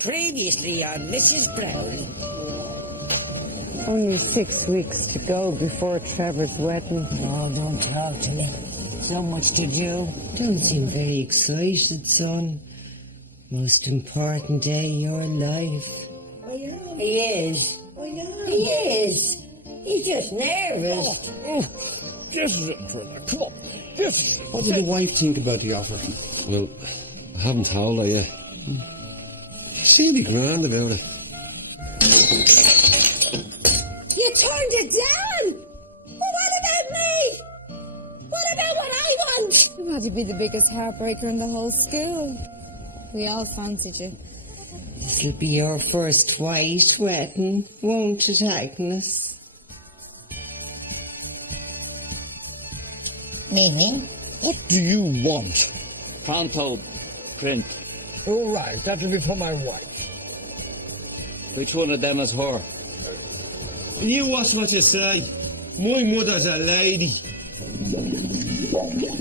Previously on Mrs. Brown. Only 6 weeks to go before Trevor's wedding. Oh, don't talk to me. So much to do. Don't seem very excited, son. Most important day of your life. I know. He is. I know. He is. He's just nervous. This is it, brother. Come on. This is it. What did the wife think about the offer? Well, I haven't told her yet. She'll be grand about it. You turned it down? Well, what about me? What about what I want? You had to be the biggest heartbreaker in the whole school. We all fancied you. This'll be your first white wedding, won't it, Agnes? Meaning? What do you want? Pronto print. All right, that'll be for my wife. Which one of them is her? You watch what you say. My mother's a lady.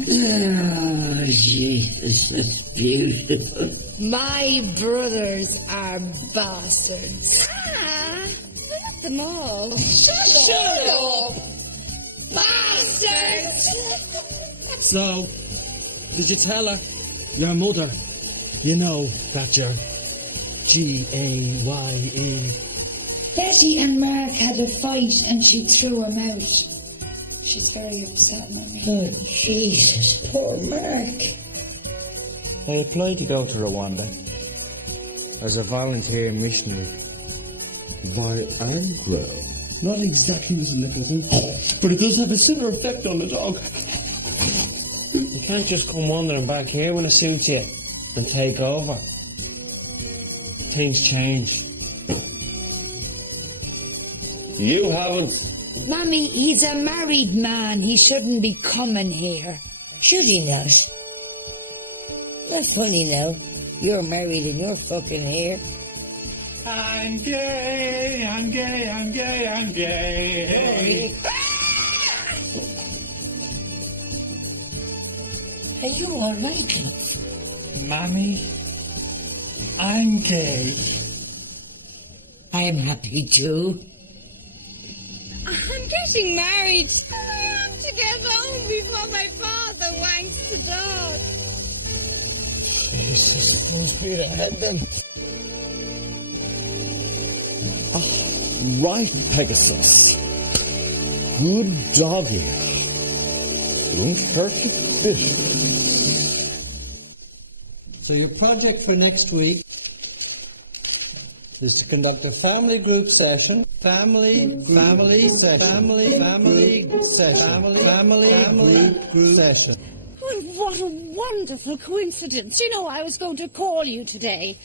Oh, Jesus, that's beautiful. My brothers are bastards. Not them all. Shut up! Bastards! So, did you tell her? Your mother. You know that you're G-A-Y-E. Betty and Mark had a fight and she threw him out. She's very upset with me. Oh, Jesus, poor Mark. I applied to go to Rwanda as a volunteer missionary. Viagra. Not exactly, Mr. Nicholson, but it does have a similar effect on the dog. You can't just come wandering back here when it suits you and take over. Things change. You haven't. Mammy, he's a married man. He shouldn't be coming here. Should he not? That's funny now. You're married and you're fucking here. I'm gay, I'm gay, I'm gay, I'm gay. Are you all right, love? Mommy, I'm gay. I'm happy too. I'm getting married. I have to get home before my father wanks the dog. Jesus, full speed ahead then. Right, Pegasus. Good doggy. Won't hurt a bit. So your project for next week is to conduct a family group session. Family group session. Well, what a wonderful coincidence. You know, I was going to call you today.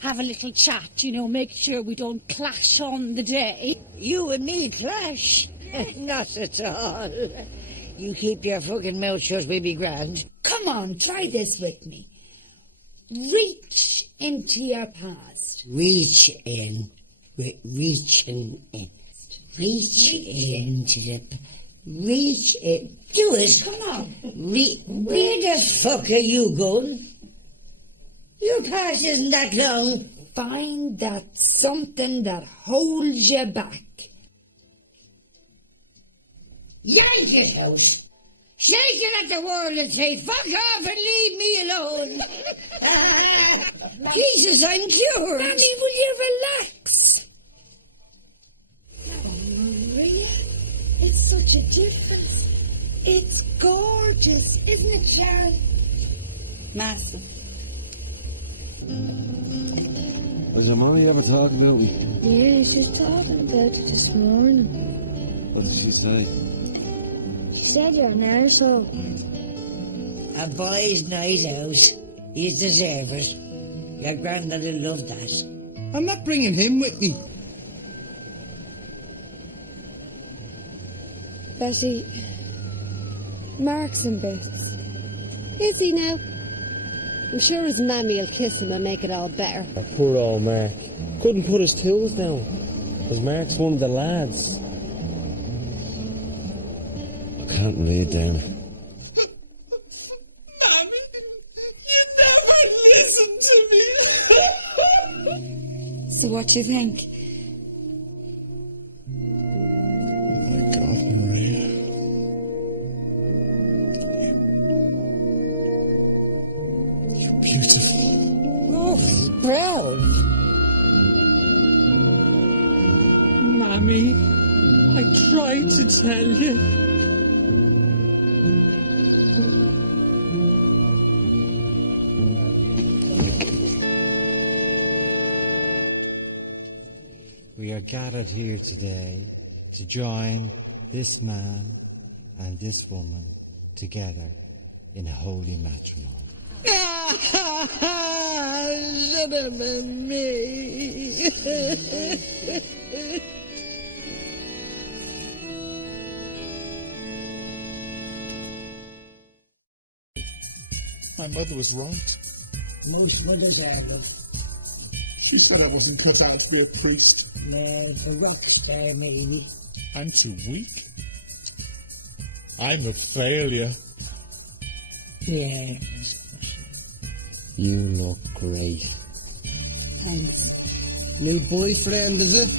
Have a little chat, you know, make sure we don't clash on the day. You and me clash? Not at all. You keep your fucking mouth shut, we'll be grand. Come on, try this with me. Reach into your past. Reach in. Reaching in. Reach into the... Reach in. Do it. Come on. Where the fuck are you going? Your past isn't that long. Find that something that holds you back. Yank it out. Shake it at the world and say, fuck off and leave me alone. Jesus, I'm cured. Mammy, will you relax? Oh, Maria, it's such a difference. It's gorgeous, isn't it, Sharon? Massive. Was your mommy ever talking about me? Yeah, she's talking about it this morning. What did she say? She said you're an arsehole. A boy's night out. You deserve it. Your granddad will love that. I'm not bringing him with me. Betty, Mark's in bits. Is he now? I'm sure his mammy will kiss him and make it all better. Oh, poor old Mark. Couldn't put his tools down. Because Mark's one of the lads. I can't read, damn it. Mommy, you never listen to me. So what do you think? Oh my God, Maria. You're beautiful. Oh, he's proud. Mammy, I tried to tell you. We are gathered here today to join this man and this woman together in holy matrimony. Should have been me. My mother was right. Most mothers are, love. She said I wasn't cut out to be a priest. No, a rock star, maybe. I'm too weak. I'm a failure. Yeah. You look great. Thanks. New boyfriend, is it?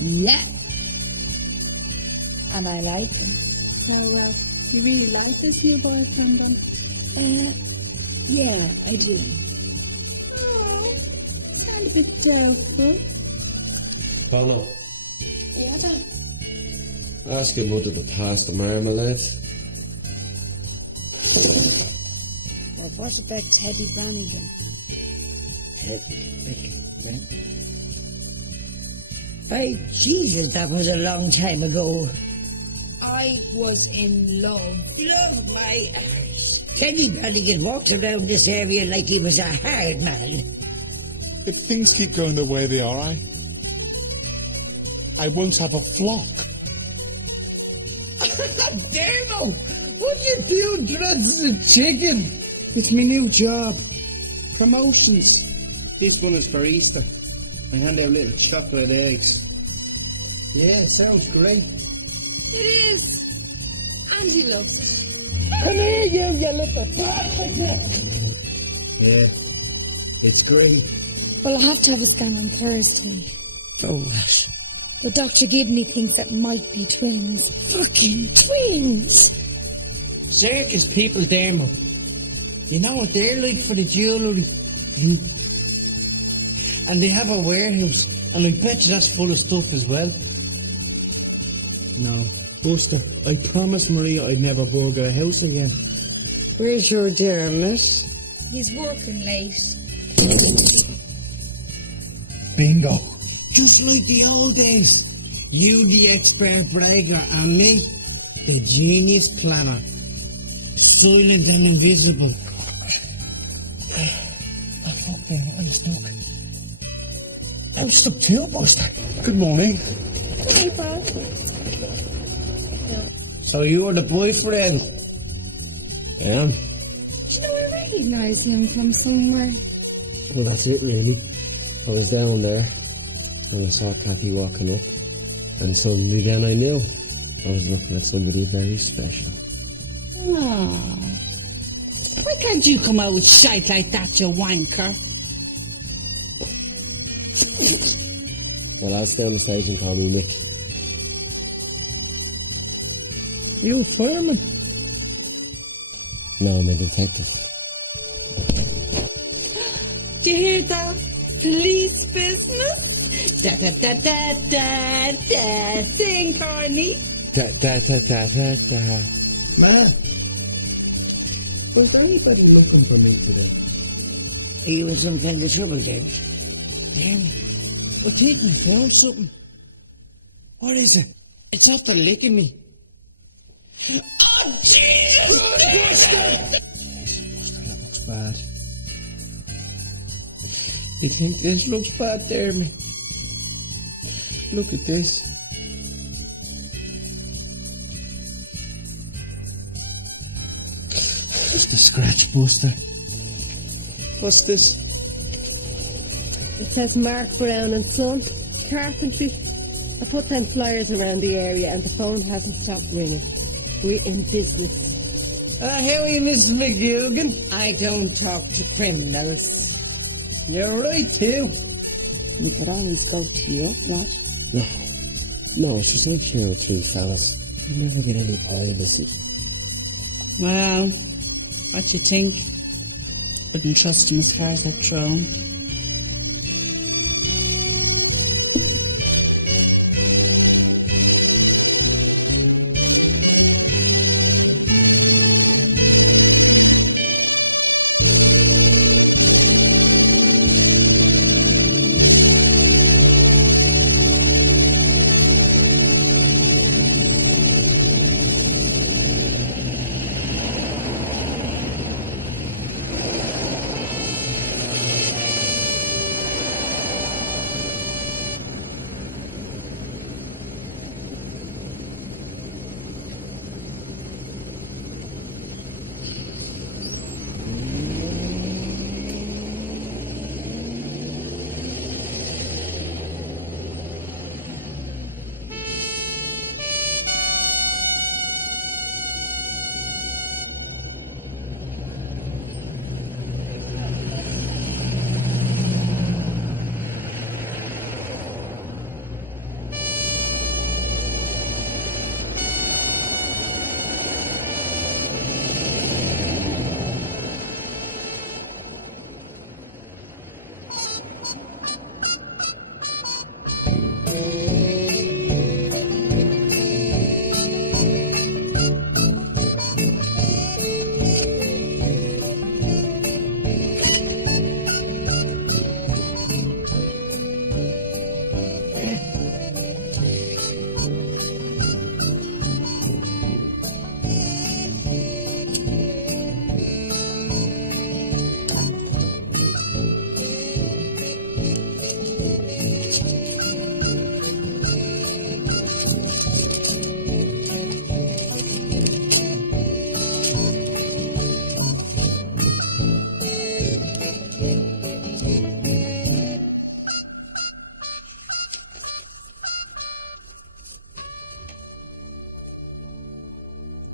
Yeah. And I like him. So, you really like this new boyfriend then? Yeah, I do. Oh, sound a bit doubtful. Paula, Yeah, then. ask your mother to pass the marmalade. Well, what about Teddy Brannigan? By Jesus, that was a long time ago. I was in love. Love my arse. Teddy Brannigan walks around this area like he was a hard man. If things keep going the way they are, I won't have a flock. Demo! What do you do dressed as a chicken? It's my new job. Promotions. This one is for Easter. I hand out little chocolate eggs. Yeah, sounds great. It is. And he loves it. Come here, you little bastard! Yeah, it's great. Well, I have to have a scan on Thursday. For what? The Dr. Gibney thinks it might be twins. Fucking twins! Circus people, Dermo. You know what they're like for the jewellery? And they have a warehouse, and I bet you that's full of stuff as well. No, Buster, I promised Maria I'd never burgle a house again. Where's your Dermot? He's working late. Bingo. Just like the old days. You the expert bragger and me, the genius planner. Silent and invisible. Oh, fuck me, I'm stuck. I'm stuck too, Buster. Good morning. Hey, Bob. So you're the boyfriend? I am. You know, I recognise him from somewhere. Well, that's it, really. I was down there, and I saw Kathy walking up, and suddenly then I knew I was looking at somebody very special. Oh. Why can't you come out with shite like that, you wanker? The lads down the station call me Nick. You a fireman? No, I'm a detective. Do you hear that? Police business? Da da da da da da. Sing, Corny. Da da da da da da. Man, was there anybody looking for me today? Are you in some kind of trouble, James? Damn it. I think I found something. What is it? It's after licking me. Oh, Jesus! Buster, that looks bad. You think this looks bad, Dermy? Look at this. Just a scratch, Buster. What's this? It says Mark Brown and Son, Carpentry. I put them flyers around the area and the phone hasn't stopped ringing. We're in business. How are you, Mrs. McGugan? I don't talk to criminals. You're right, too. We could always go to your flat. No, she's like here with three fellas. You never get any privacy. Well, what you think? Wouldn't trust him as far as I'd throw him.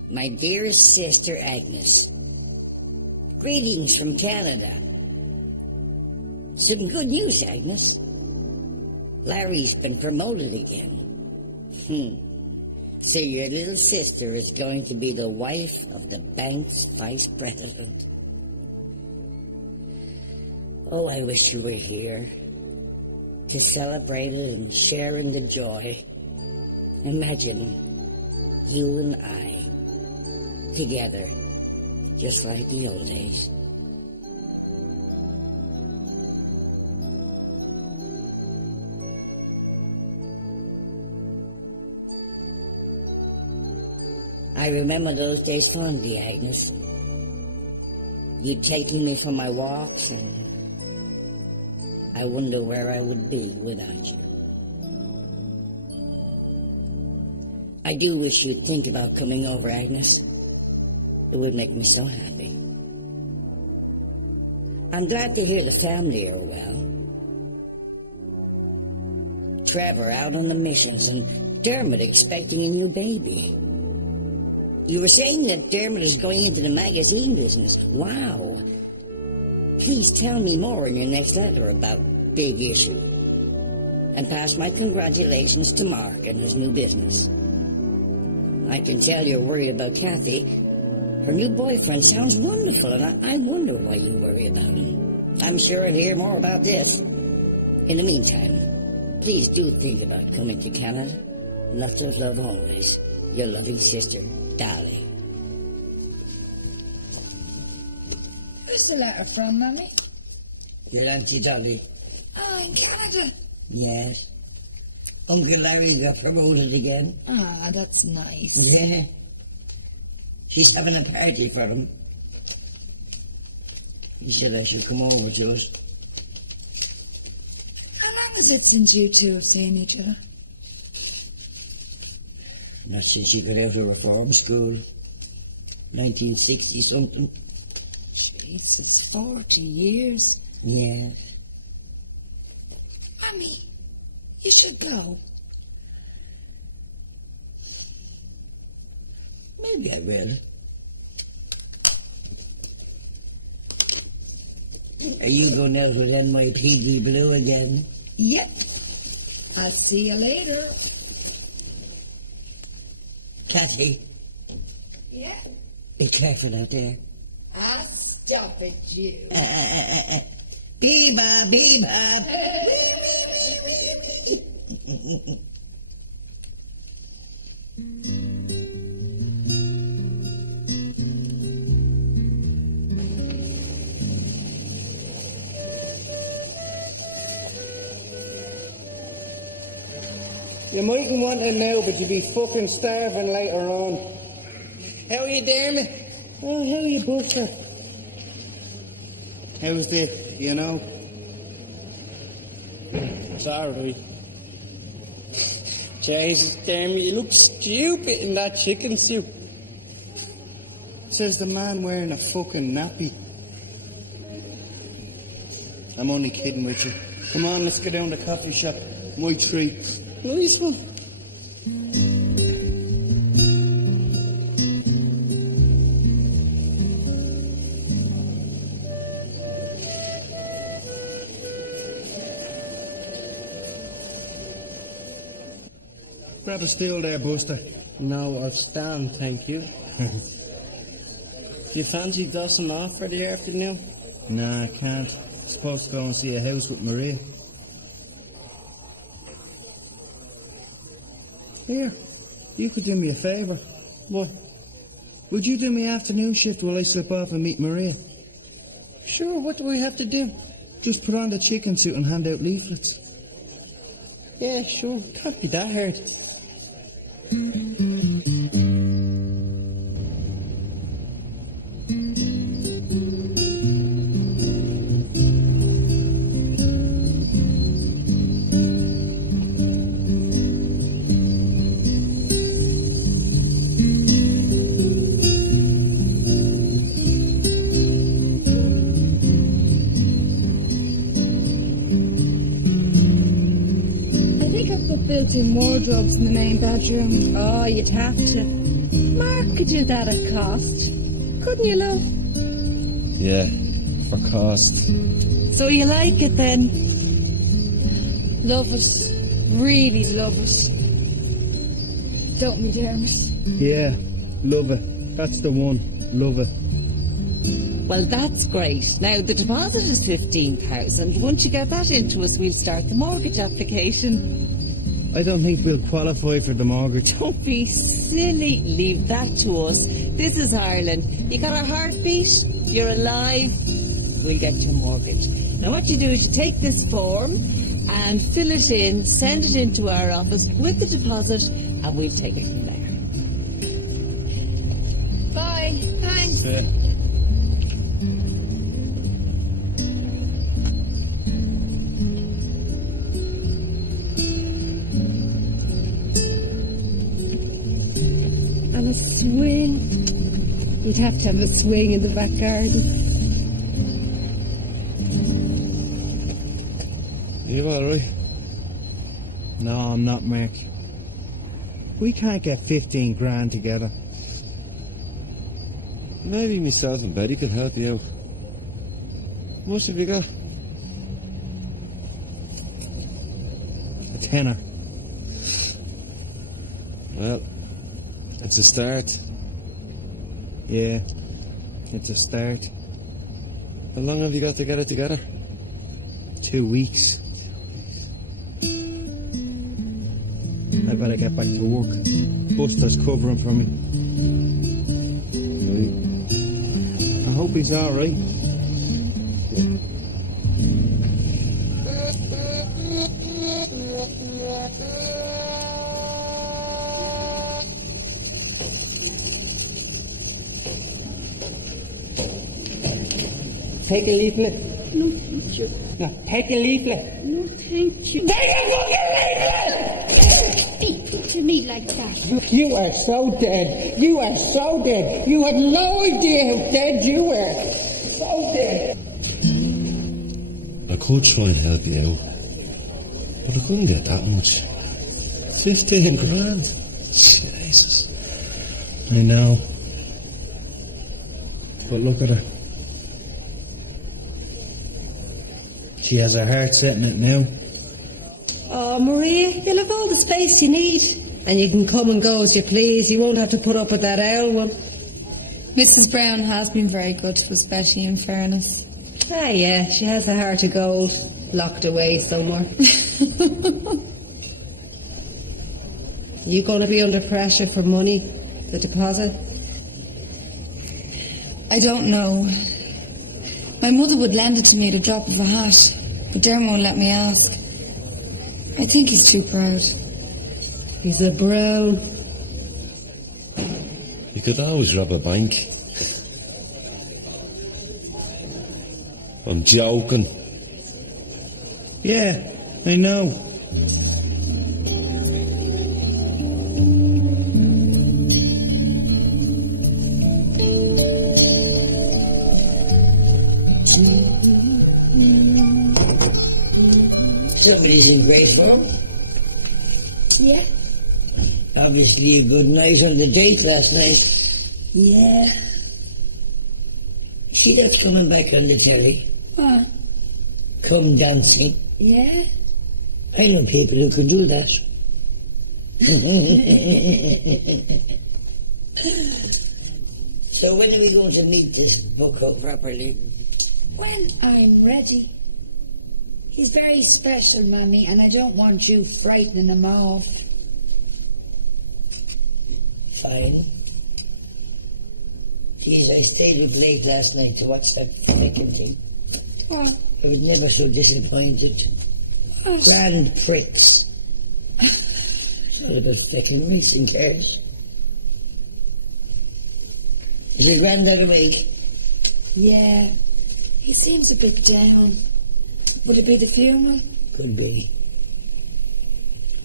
My dearest sister Agnes, greetings from Canada. Some good news, Agnes. Larry's been promoted again. So your little sister is going to be the wife of the bank's vice president. Oh, I wish you were here to celebrate it and share in the joy. Imagine you and I together, just like the old days. I remember those days fondly, Agnes. You taking me for my walks, and I wonder where I would be without you. I do wish you'd think about coming over, Agnes. It would make me so happy. I'm glad to hear the family are well. Trevor out on the missions and Dermot expecting a new baby. You were saying that Dermot is going into the magazine business. Wow. Please tell me more in your next letter about Big Issue. And pass my congratulations to Mark and his new business. I can tell you're worried about Kathy. Her new boyfriend sounds wonderful, and I wonder why you worry about him. I'm sure I'll hear more about this. In the meantime, please do think about coming to Canada. Lots of love always. Your loving sister, Dolly. Who's the letter from, Mummy? Your Auntie Dolly. Oh, in Canada? Yes. Uncle Larry got promoted again. Ah, that's nice. Yeah. She's having a party for him. He said I should come over to us. How long is it since you two have seen each other? Not since she got out of reform school. 1960-something. Jeez, it's 40 years. Yeah. Mummy, you should go. Maybe I will. Are you going out with NYPD Blue again? Yep. I'll see you later. Cathy, Yeah. be careful out there. Ah, stop it, you. Bebop, bebop. You mightn't want it now, but you'll be fucking starving later on. How are you, Dermot? Oh, how are you, Buster? How's the, you know? It's alright. Jesus, Dermot, you look stupid in that chicken soup. Says the man wearing a fucking nappy. I'm only kidding with you. Come on, let's go down to the coffee shop. My treat. Nice one. Grab a stool there, Buster. No, I'll stand, thank you. Do you fancy dusting off for the afternoon? Nah, I can't. Supposed to go and see a house with Maria. Here, you could do me a favour. What? Would you do me afternoon shift while I slip off and meet Maria? Sure, what do we have to do? Just put on the chicken suit and hand out leaflets. Yeah, sure, can't be that hard. Built-in wardrobes in the main bedroom. Oh, you'd have to. Mark could do that at cost. Couldn't you, love? Yeah, for cost. So you like it then? Love it. Really love it. Don't we, Dermot? Yeah, love it. That's the one. Love it. Well, that's great. Now, the deposit is 15,000. Once you get that into us, we'll start the mortgage application. I don't think we'll qualify for the mortgage. Don't be silly. Leave that to us. This is Ireland. You got a heartbeat? You're alive? We'll get your mortgage. Now, what you do is you take this form and fill it in, send it into our office with the deposit, and we'll take it from there. Bye. Thanks. Yeah. And a swing. You'd have to have a swing in the back garden. You alright? No, I'm not, Mark. We can't get 15 grand together. Maybe myself and Betty can help you out. How much have you got? A tenner. Well, it's a start. Yeah, it's a start. How long have you got to get it together? 2 weeks. I better get back to work. Buster's covering for me. Right. I hope he's alright. Take a leaflet. No, thank you. No, take a leaflet. No, thank you. Take a fucking leaflet! Speak to me like that. You are so dead. You are so dead. You had no idea how dead you were. So dead. I could try and help you out, but I couldn't get that much. 15 grand? Jesus. I know. But look at her. She has her heart set in it now. Oh, Maria, you'll have all the space you need. And you can come and go as you please. You won't have to put up with that owl one. Mrs. Brown has been very good to us, Betty, in fairness. Ah, yeah, she has a heart of gold locked away somewhere. You going to be under pressure for money, the deposit? I don't know. My mother would lend it to me at a drop of a hat, but Dermot won't let me ask. I think he's too proud. He's a brown. You could always rob a bank. I'm joking. Yeah, I know. Somebody's in great form. Yeah? Obviously a good night on the date last night. Yeah. See that's coming back on the telly? What? Come dancing. Yeah? I know people who could do that. So when are we going to meet this bucko properly? When I'm ready. He's very special, Mummy, and I don't want you frightening him off. Fine. Geez, I stayed with late last night to watch that frickin' thing. What? I was never so disappointed. What? Grand Prix. It's all about frickin' racing cars. Is your granddad awake? Yeah. He seems a bit down. Would it be the funeral? Could be.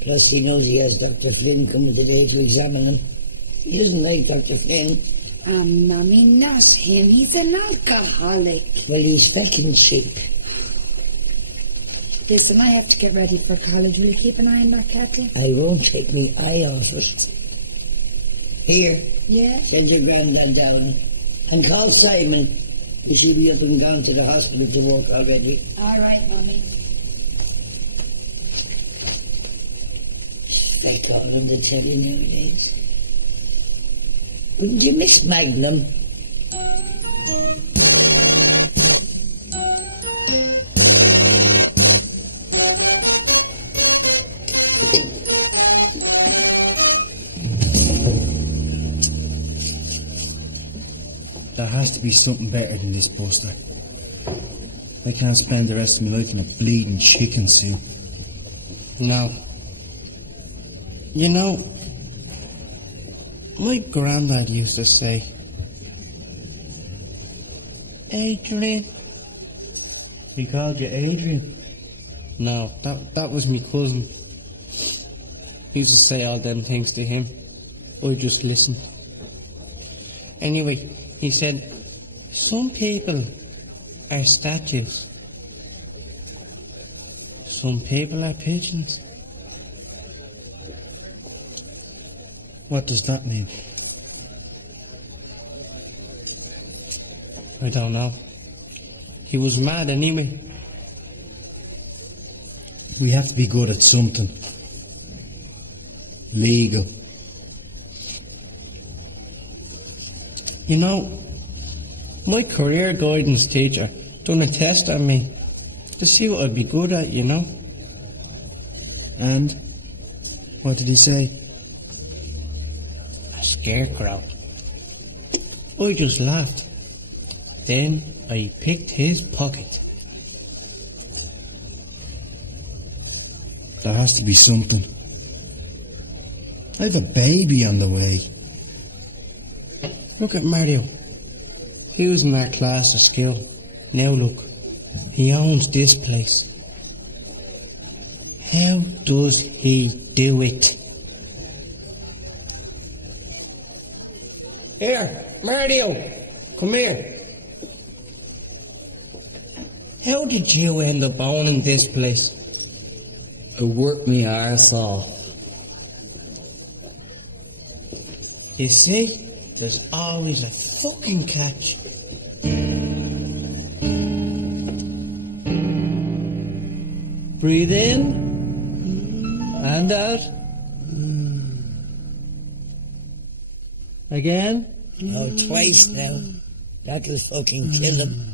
Plus he knows he has Dr. Flynn coming today to examine him. He doesn't like Dr. Flynn. Mummy, not him. He's an alcoholic. Well, he's fucking cheap. Listen, I have to get ready for college. Will you keep an eye on that, Kathy? I won't take me eye off it. Here. Yeah? Send your granddad down. And call Simon. He should be up and gone to the hospital to work already. All right, Mummy. Like all on the telly nowadays. Wouldn't you miss Magnum? There has to be something better than this, Buster. I can't spend the rest of my life in a bleeding chicken soup. No. You know, my granddad used to say, Adrian. He called you Adrian? No, that was me cousin. He used to say all them things to him. I just listened. Anyway, he said, some people are statues. Some people are pigeons. What does that mean? I don't know. He was mad anyway. We have to be good at something. Legal. You know, my career guidance teacher done a test on me to see what I'd be good at, you know. And? What did he say? A scarecrow. I just laughed. Then I picked his pocket. There has to be something. I have a baby on the way. Look at Mario. He was in our class of skill. Now look, he owns this place. How does he do it? Here, Mario, come here. How did you end up owning this place? I worked me arse off. You see? There's always a fucking catch. Breathe in. And out. Again. Oh, twice now. That'll fucking kill him.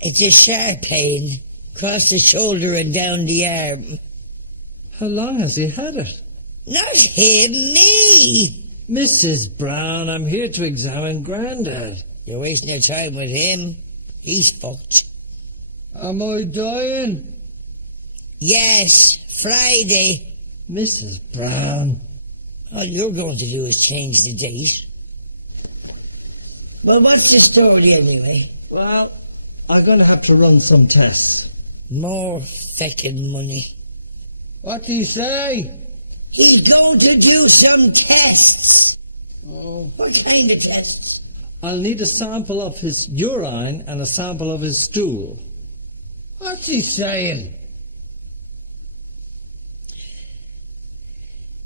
It's a sharp pain. Across the shoulder and down the arm. How long has he had it? Not him, me! Mrs. Brown, I'm here to examine Grandad. You're wasting your time with him. He's fucked. Am I dying? Yes, Friday. Mrs. Brown. All you're going to do is change the date. Well, what's the story anyway? Well, I'm going to have to run some tests. More feckin' money. What do you say? He's going to do some tests. Oh. What kind of tests? I'll need a sample of his urine and a sample of his stool. What's he saying?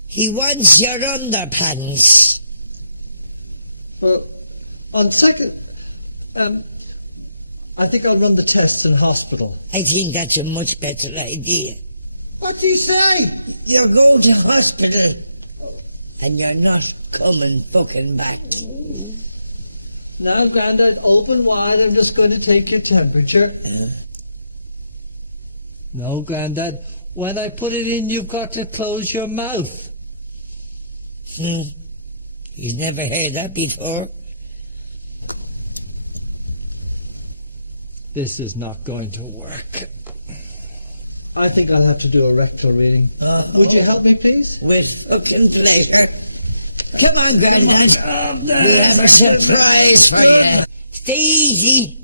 He wants your underpants. Well, on second, I think I'll run the tests in hospital. I think that's a much better idea. What do you say? You're going to hospital, and you're not coming fucking back. Now, Grandad, open wide. I'm just going to take your temperature. No, Grandad. When I put it in, you've got to close your mouth. He's never heard that before. This is not going to work. I think I'll have to do a rectal reading. Would you help me, please? With fucking pleasure. Come on, Grandad. We have a surprise for you. Stay easy.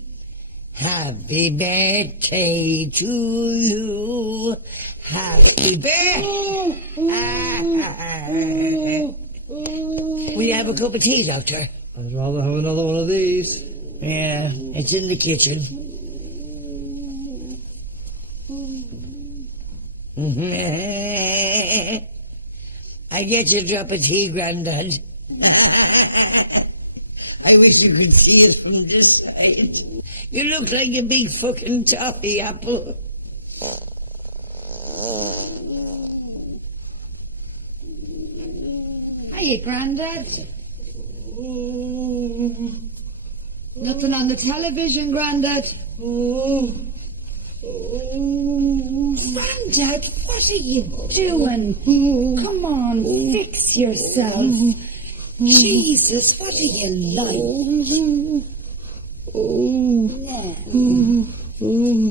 Happy birthday to you. Happy birthday. Will you have a cup of tea, Doctor? I'd rather have another one of these. Yeah, it's in the kitchen. I get you a drop of tea, Grandad. I wish you could see it from this side. You look like a big fucking toffee apple. Hiya, Grandad. Nothing on the television, Grandad. Grandad, what are you doing? Come on, fix yourself. Jesus, what are you like?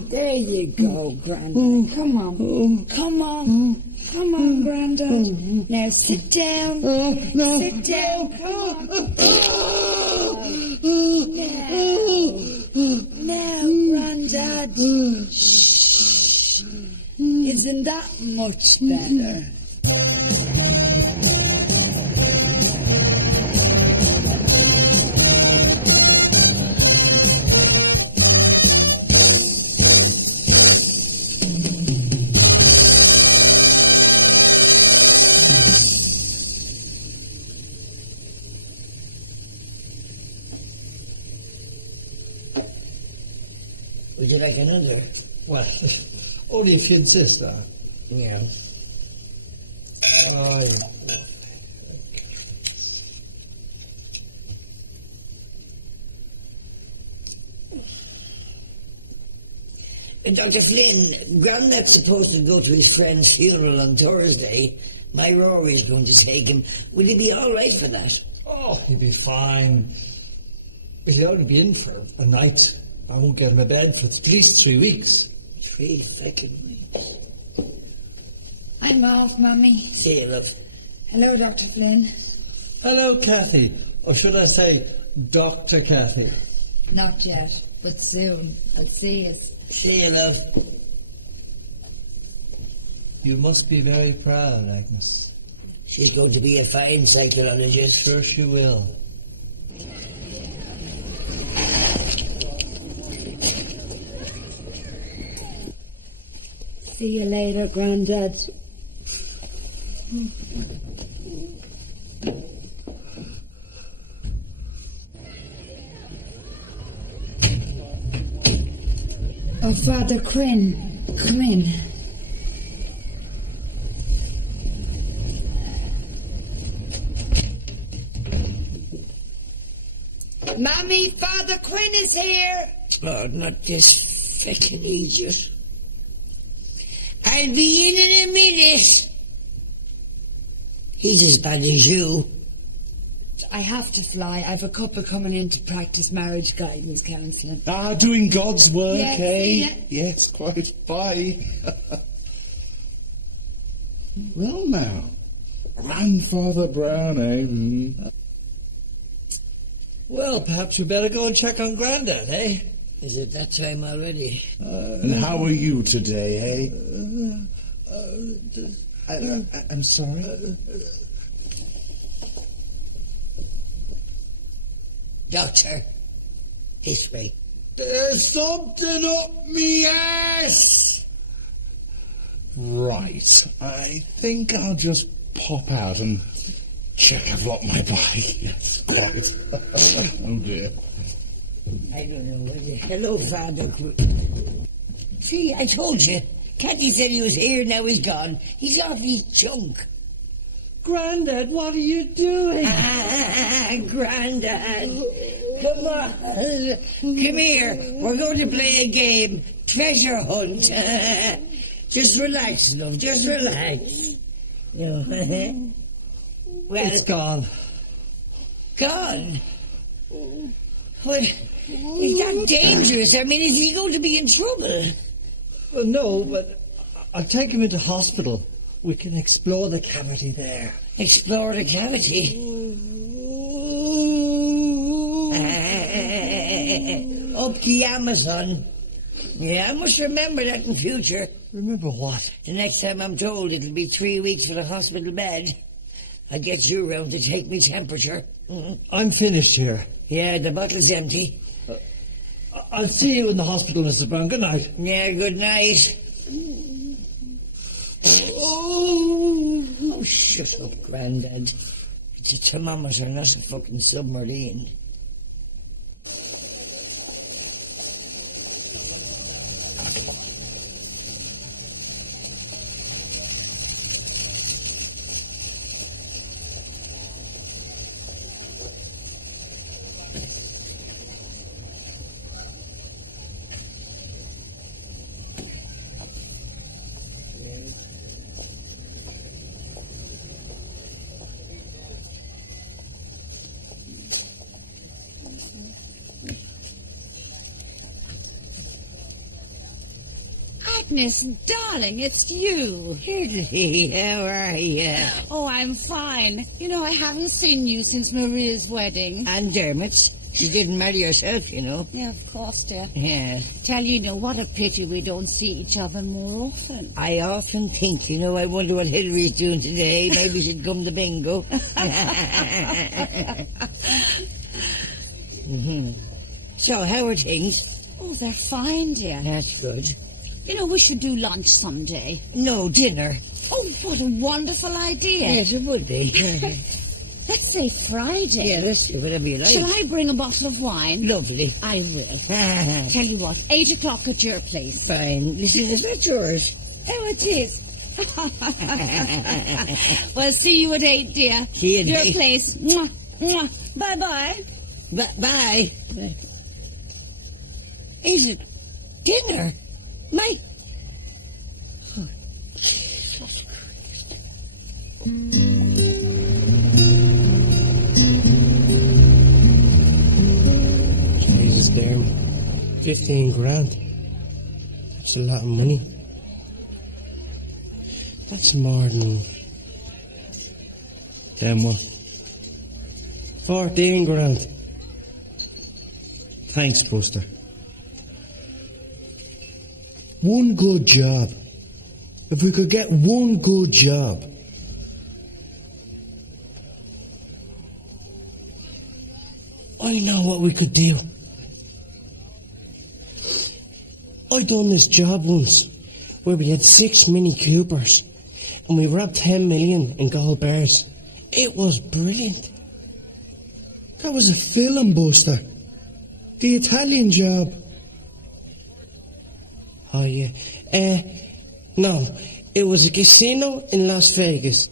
There you go, Grandad. Come on. Come on. Come on, Grandad. Now sit down. Sit down. Come on. Now, Grandad. Shh. Isn't that much better? Would you like another? Well, only if you insist, Yeah. Dr. Flynn, Grandad's supposed to go to his friend's funeral on Thursday. My Rory's going to take him. Will he be all right for that? Oh, he'll be fine. But he'll only be in for a night. I won't get him a bed for at least 3 weeks. 3 fucking weeks. I'm off, Mummy. See you, love. Hello, Dr. Flynn. Hello, Kathy. Or should I say, Dr. Kathy? Not yet, but soon. I'll see you. See you, love. You must be very proud, Agnes. She's going to be a fine psychologist. Sure she will. See you later, Grandad. Oh, Father Quinn. Come in. Mummy, Father Quinn is here. Oh, not this feckin' idiot. I'll be in a minute. He's as bad as you. I have to fly. I've a couple coming in to practice marriage guidance counselling. Ah, doing God's work, Yes, eh? yeah. Yes, quite. Bye. Well, now. Grandfather Brown, eh? Well, perhaps we better go and check on Grandad, eh? Is it that time already? And how are you today, eh? I'm sorry. Doctor, this way. There's something up me ass! Right. I think I'll just pop out and check I've locked my body. Yes, quite. Oh dear. I don't know whether... Hello, Father. See, I told you. Cathy said he was here, now he's gone. He's off his junk. Grandad, what are you doing? Grandad. Come on. Come here. We're going to play a game. Treasure hunt. Just relax, love. Just relax. You know, well, It's gone. Gone? Well, is that dangerous? I mean, is he going to be in trouble? Well, no, but I'll take him into hospital. We can explore the cavity there. Explore the cavity? Up the Amazon. Yeah, I must remember that in future. Remember what? The next time I'm told it'll be 3 weeks for the hospital bed, I'll get you round to take me temperature. I'm finished here. Yeah, the bottle's empty. I'll see you in the hospital, Mrs. Brown. Good night. Yeah, good night. Oh, shut up, Grandad. It's a thermometer, not a fucking submarine. Agnes, darling, it's you. Hey, how are you? Oh, I'm fine. You know, I haven't seen you since Maria's wedding. And Dermot's. She didn't marry herself, you know. Yeah, of course, dear. Yeah. Tell you, what a pity we don't see each other more often. I often think, I wonder what Hillary's doing today. Maybe she'd come to bingo. So, how are things? Oh, they're fine, dear. That's good. We should do lunch someday. No, dinner. Oh, what a wonderful idea. Yes, it would be. Let's say Friday. Yeah, let's do whatever you like. Shall I bring a bottle of wine? Lovely. I will. Tell you what, 8 o'clock at your place. Fine. Listen, is that yours? Oh, it is. Well, see you at 8, dear. See you at your 8. place. Mwah, mwah. Bye-bye. Bye. Is it dinner? My... Oh, Jesus Christ. Jesus, there. 15 grand. That's a lot of money. That's more than... 10 what? 14 grand. Thanks, Buster. One good job. If we could get one good job. I know what we could do. I done this job once where we had 6 Mini Coopers and we robbed 10 million in gold bars. It was brilliant. That was a film, Buster. The Italian job. Oh, yeah. No, it was a casino in Las Vegas.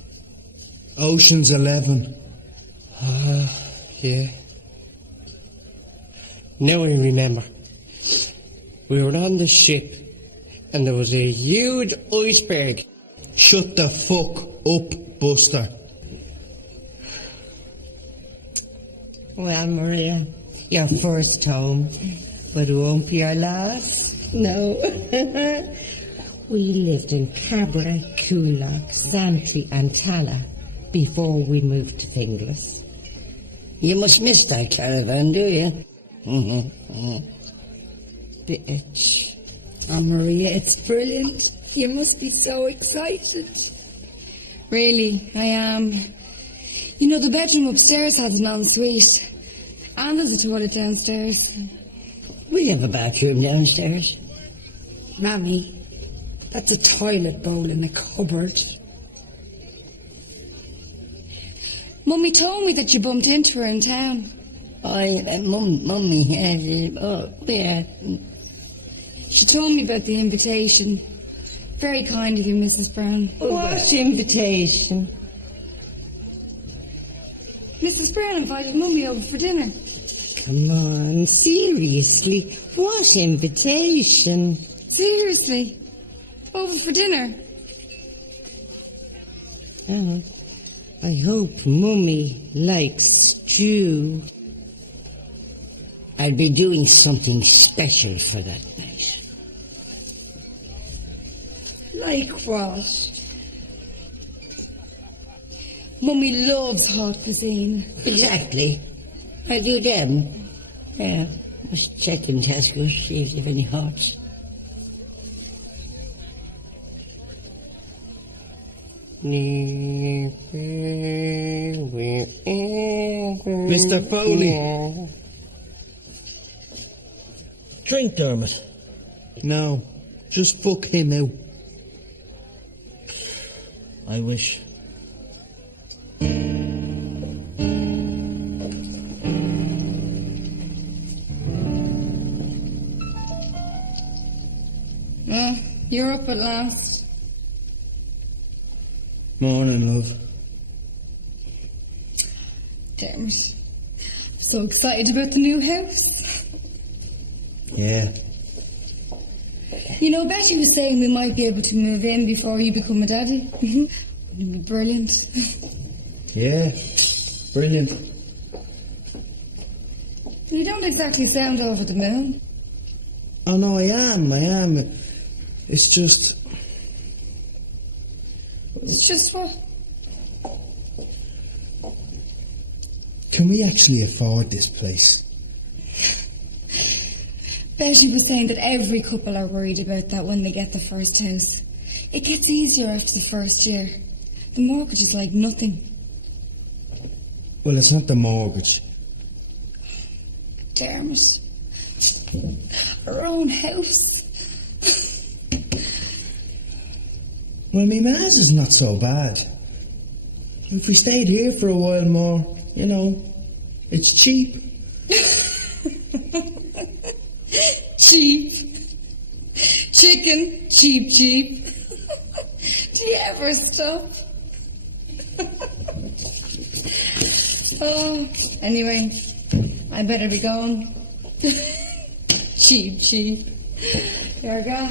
Ocean's 11. Yeah. Now I remember. We were on the ship, and there was a huge iceberg. Shut the fuck up, Buster. Well, Maria, your first home, but it won't be our last. No. We lived in Cabra, Coolock, Santry and Tala before we moved to Finglas. You must miss that caravan, do you? Bitch. Oh, Maria, it's brilliant. You must be so excited. Really, I am. You know, the bedroom upstairs has an ensuite. And there's a toilet downstairs. We have a bathroom downstairs. Mammy, that's a toilet bowl in a cupboard. Mummy told me that you bumped into her in town. Mummy, oh, yeah. She told me about the invitation. Very kind of you, Mrs. Brown. What invitation? Mrs. Brown invited Mummy over for dinner. Come on, seriously, what invitation? Seriously, over for dinner. Oh, I hope Mummy likes stew. I'd be doing something special for that night. Like what? Mummy loves hot cuisine. Exactly. I do them. Yeah, must check in Tesco, see if they've any hots. Mr. Foley. Drink, Dermot. No, just fuck him out. I wish. Oh, you're up at last. Morning, love. Damn it. I'm so excited about the new house. Yeah. You know, Betty was saying we might be able to move in before you become a daddy. Wouldn't it be brilliant? Yeah. Brilliant. You don't exactly sound over the moon. Oh, no, I am. It's just... It's just what? Can we actually afford this place? Betty was saying that every couple are worried about that when they get the first house. It gets easier after the first year. The mortgage is like nothing. Well, it's not the mortgage. Damn it. Our own house. Well, me ma's is not so bad. If we stayed here for a while more, you know, it's cheap. Cheap. Chicken, cheap. Do you ever stop? Oh, anyway, I better be going. Cheap. There I go.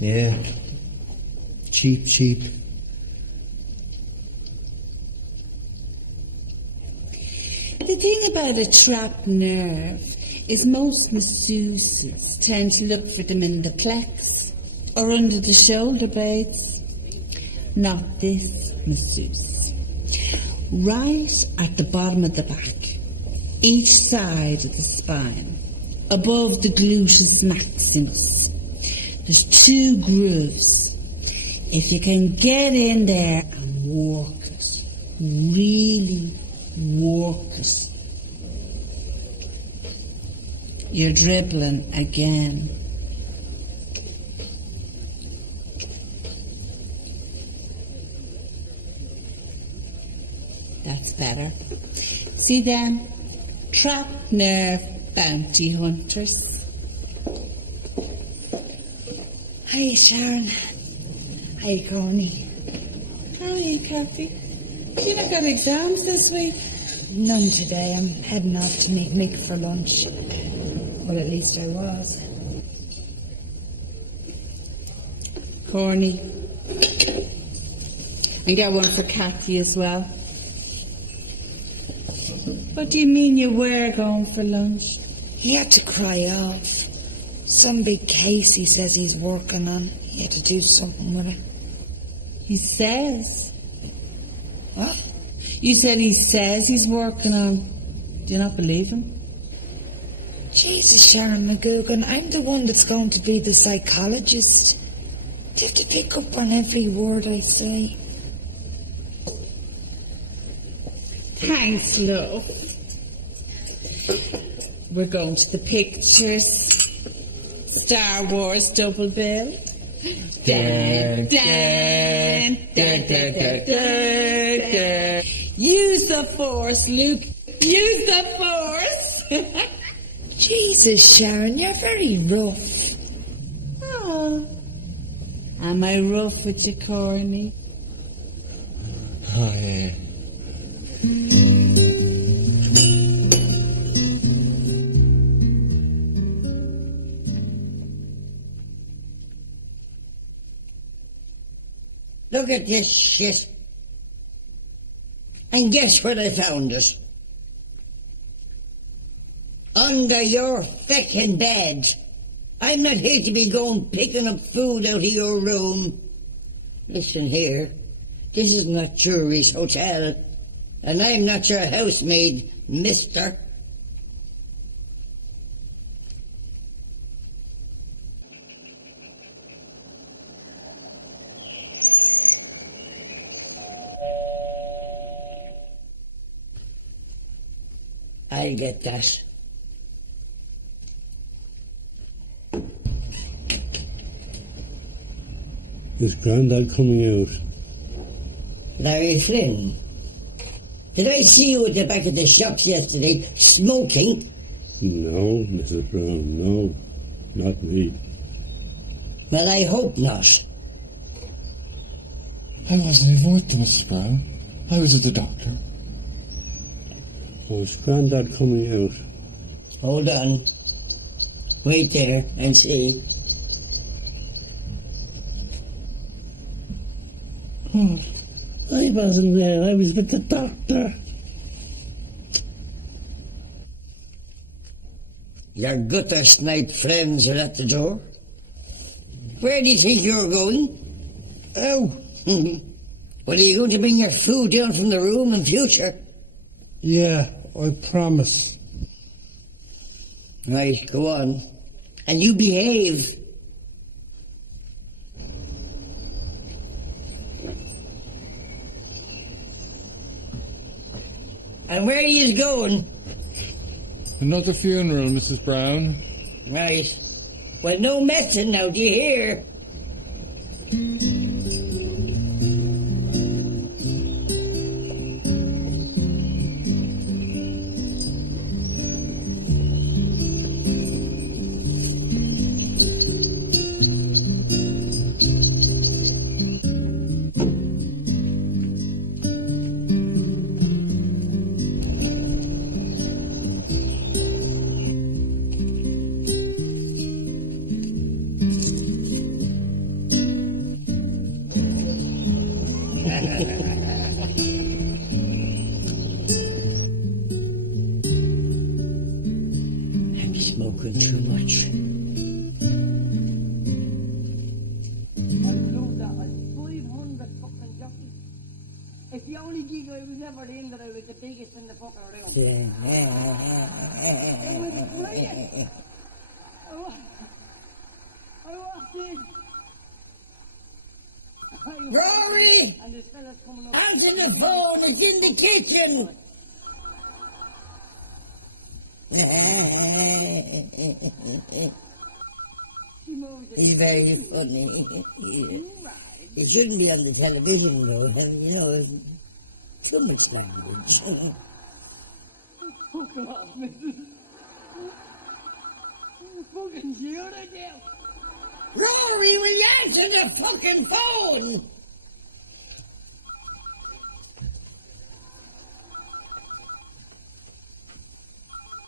Yeah. Cheap. The thing about a trapped nerve is most masseuses tend to look for them in the plex or under the shoulder blades. Not this masseuse. Right at the bottom of the back, each side of the spine, above the gluteus maximus, there's 2 grooves. If you can get in there and work it, really work it, you're dribbling again. That's better. See them? Trapped nerve bounty hunters. Hi, Sharon. Hi, Connie. How are you, Kathy? You not got exams this week? None today. I'm heading off to meet Mick for lunch. Well, at least I was. Corny. And get one for Kathy as well. What do you mean you were going for lunch? He had to cry off. Some big case he says he's working on. He had to do something with it. He says? What? You said he says he's working on. Do you not believe him? Jesus, Sharon McGugan, I'm the one that's going to be the psychologist. Do you have to pick up on every word I say? Thanks, love. We're going to the pictures. Star Wars double bill. Dun, dun, dun, dun, dun, dun, dun. Use the force, Luke. Use the force. Jesus, Sharon, you're very rough. Oh. Am I rough with you, Corny? Oh, yeah. Look at this shit. And guess where I found it? Under your feckin' bed. I'm not here to be going picking up food out of your room. Listen here. This is not Jury's hotel. And I'm not your housemaid, mister. I'll get that. Is Grandad coming out? Larry Flynn. Did I see you at the back of the shops yesterday, smoking? No, Mrs. Brown, no. Not me. Well, I hope not. I wasn't even with them, Mrs. Brown. I was at the doctor. Oh, is Grandad coming out? Hold on. Wait there and see. Oh, I wasn't there. I was with the doctor. Your gutter snipe friends are at the door. Where do you think you're going? Oh. Well, are you going to bring your food down from the room in future? Yeah, I promise. Right, go on. And you behave. And where are you going? Another funeral, Mrs. Brown. Right. Well, no messing now, do you hear? I'm smoking too much. It's the only gig I was ever in that I was the biggest in the fucking room. Yeah. It was brilliant. I walked in. Rory! And this fella's coming up. Answer the phone, it's in the kitchen. He's very funny. He shouldn't be on the television though, you know, too much language. Fuck off, Mrs. Fucking shoot at you. Rory, will you answer the fucking phone?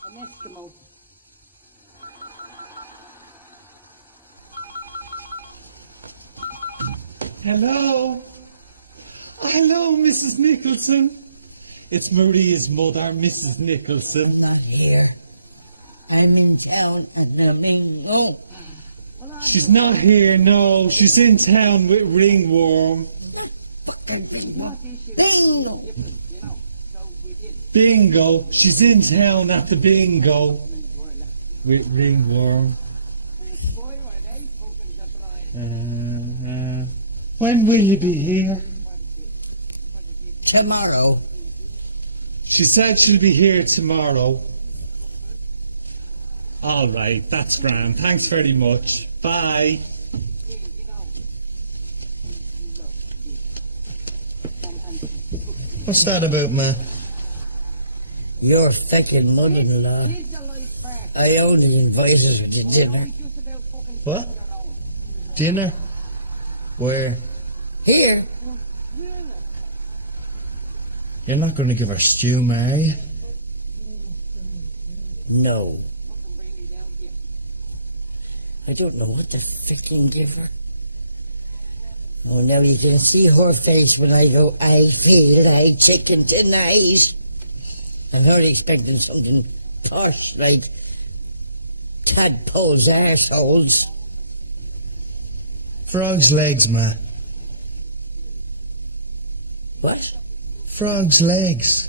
An Eskimo. Hello? Hello, Mrs. Nicholson. It's Maria's mother, Mrs. Nicholson. I'm not here. I'm in town at the bingo. She's not here, no. She's in town with Ringworm. Fucking bingo. Bingo. Bingo. She's in town at the bingo with Ringworm. When will you be here? Tomorrow. She said she'll be here tomorrow. All right, that's grand. Thanks very much. Bye. What's that about, ma? Your fucking mother-in-law. I only invited her to dinner. What? Dinner? Where? Here. You're not going to give her stew, ma, are you? No. I don't know what to fucking give her. Oh, now you can see her face when I go, I feel like chicken tonight. I'm not expecting something posh like tadpoles' arseholes. Frog's legs, ma. What? Frog's legs.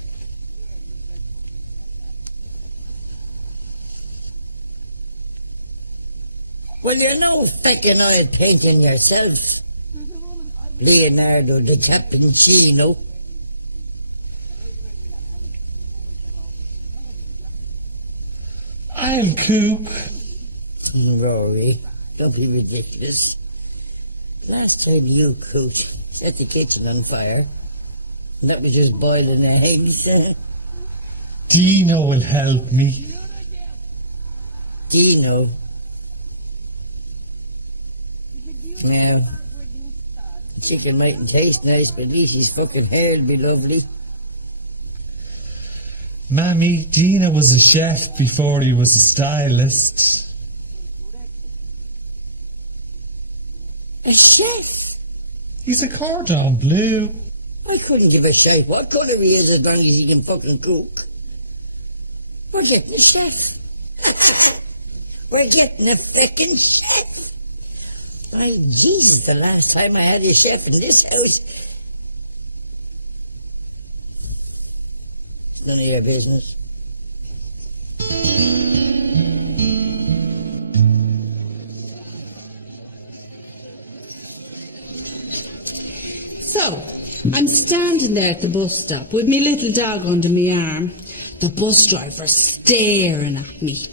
Well, you're no fucking oil painting yourself, Leonardo da Cappuccino. I'll cook. Rory, don't be ridiculous. Last time you cooked, set the kitchen on fire. And that was just boiling eggs. Dino will help me. Dino. Now, the chicken mightn't taste nice, but at least his fucking hair'll be lovely. Mammy, Dino was a chef before he was a stylist. A chef? He's a cordon bleu. I couldn't give a shite what colour he is as long as he can fucking cook. We're getting a chef. We're getting a fucking chef. My Jesus, the last time I had a chef in this house. It's none of your business. So, I'm standing there at the bus stop with me little dog under my arm. The bus driver staring at me.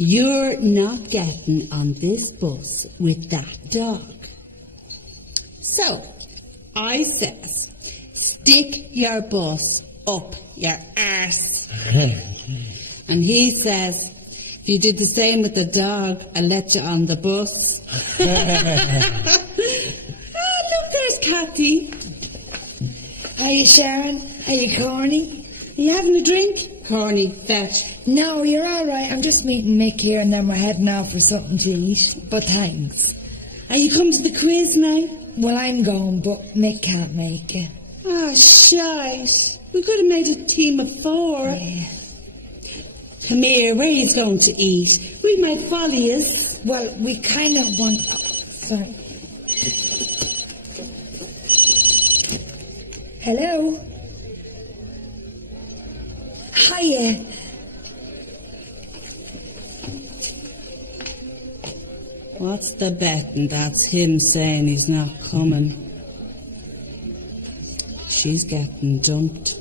You're not getting on this bus with that dog. So, I says, stick your bus up your arse. And he says, if you did the same with the dog, I'll let you on the bus. Look, there's Cathy. Are you Sharon? Are you Corny? Are you having a drink? Corny, fetch. No, you're all right. I'm just meeting Mick here and then we're heading out for something to eat. But thanks. Are you coming to the quiz now? Well, I'm going, but Mick can't make it. Ah, shite. We could have made a team of 4. Yeah. Come here, where are you going to eat? We might follow you. Well, we kind of want... Sorry. Hello? Hiya. What's the betting? That's him saying he's not coming. She's getting dumped.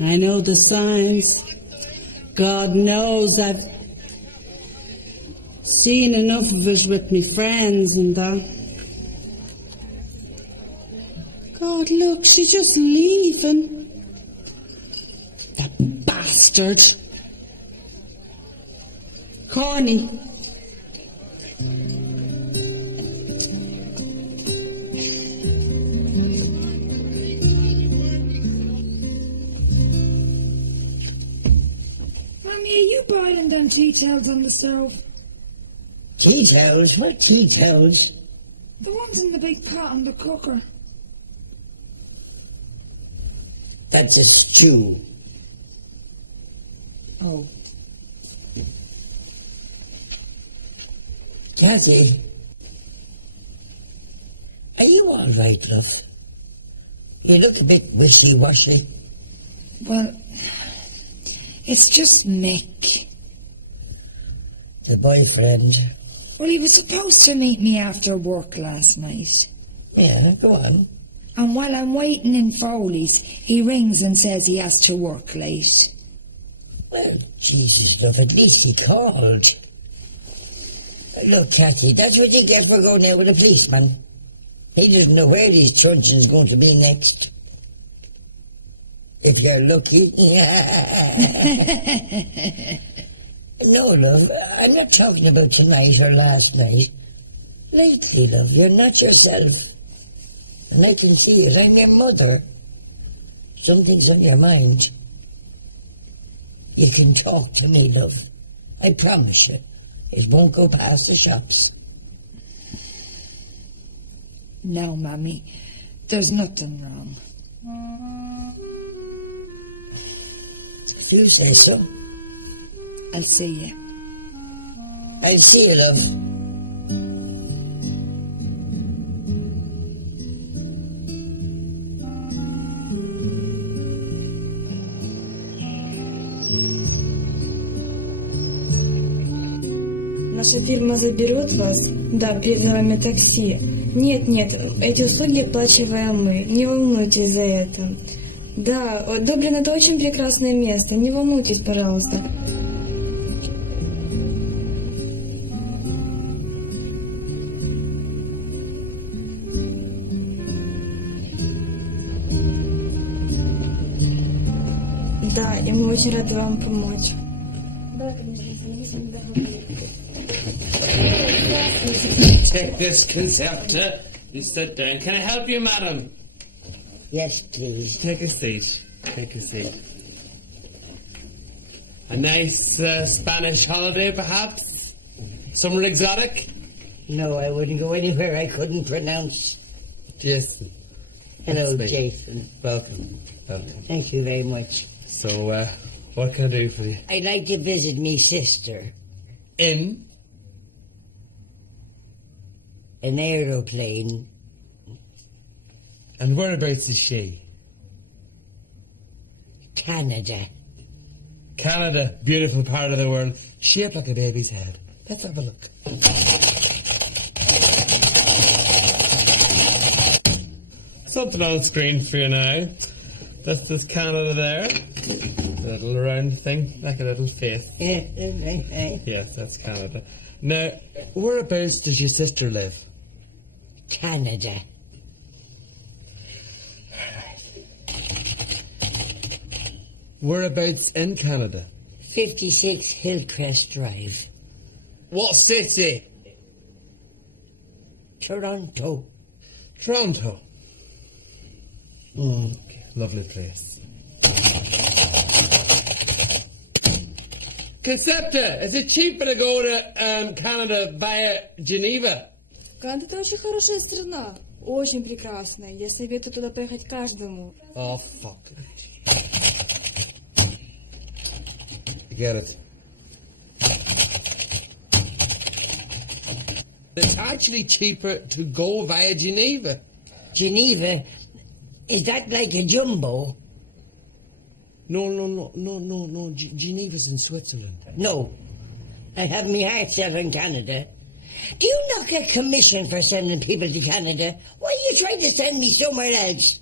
I know the signs. God knows I've seen enough of it with me friends and that. God, look, she's just leaving. That bastard. Corny. Yeah, you boiling them tea towels on the stove. Tea towels? What tea towels? The ones in the big pot on the cooker. That's a stew. Oh. Kathy, are you all right, love? You look a bit wishy-washy. Well, it's just Mick. The boyfriend. Well, he was supposed to meet me after work last night. Yeah, go on. And while I'm waiting in Foley's, he rings and says he has to work late. Well, Jesus, love, at least he called. Look, Kathy, that's what you get for going out with a policeman. He doesn't know where these truncheons going to be next. If you're lucky. No, love, I'm not talking about tonight or last night. Lately, love, you're not yourself. And I can see it. I'm your mother. Something's on your mind. You can talk to me, love. I promise you. It won't go past the shops. No, Mammy. There's nothing wrong. If you say so. I'll see you. I'll see you, love. Наша фирма заберет вас? Да, приедет за вами такси. Нет, эти услуги оплачиваем мы. Не волнуйтесь за это. Да, Дублин это очень прекрасное место. Не волнуйтесь, пожалуйста. Да, и мы очень рады вам помочь. Да, конечно, Take this, Concepta. You sit down. Can I help you, madam? Yes, please. Take a seat. Take a seat. A nice Spanish holiday, perhaps? Somewhere exotic? No, I wouldn't go anywhere I couldn't pronounce. Jason. Hello, That's me. Jason. Welcome. Welcome. Thank you very much. So, what can I do for you? I'd like to visit me sister. In? An aeroplane. And whereabouts is she? Canada. Canada, beautiful part of the world, shaped like a baby's head. Let's have a look. Something on screen for you now. That's this Canada there. The little round thing, like a little face. Yes, that's Canada. Now, whereabouts does your sister live? Canada. Whereabouts in Canada? 56 Hillcrest Drive. What city? Toronto. Toronto. Oh, okay. Lovely place. Concepta, is it cheaper to go to Canada via Geneva? Канада это очень хорошая страна. Очень прекрасная. Я советую туда поехать каждому. Oh, fuck. I get it. It's actually cheaper to go via Geneva. Geneva? Is that like a jumbo? No. Geneva's in Switzerland. No. I have my heart set on Canada. Do you not get commission for sending people to Canada? Why are you trying to send me somewhere else?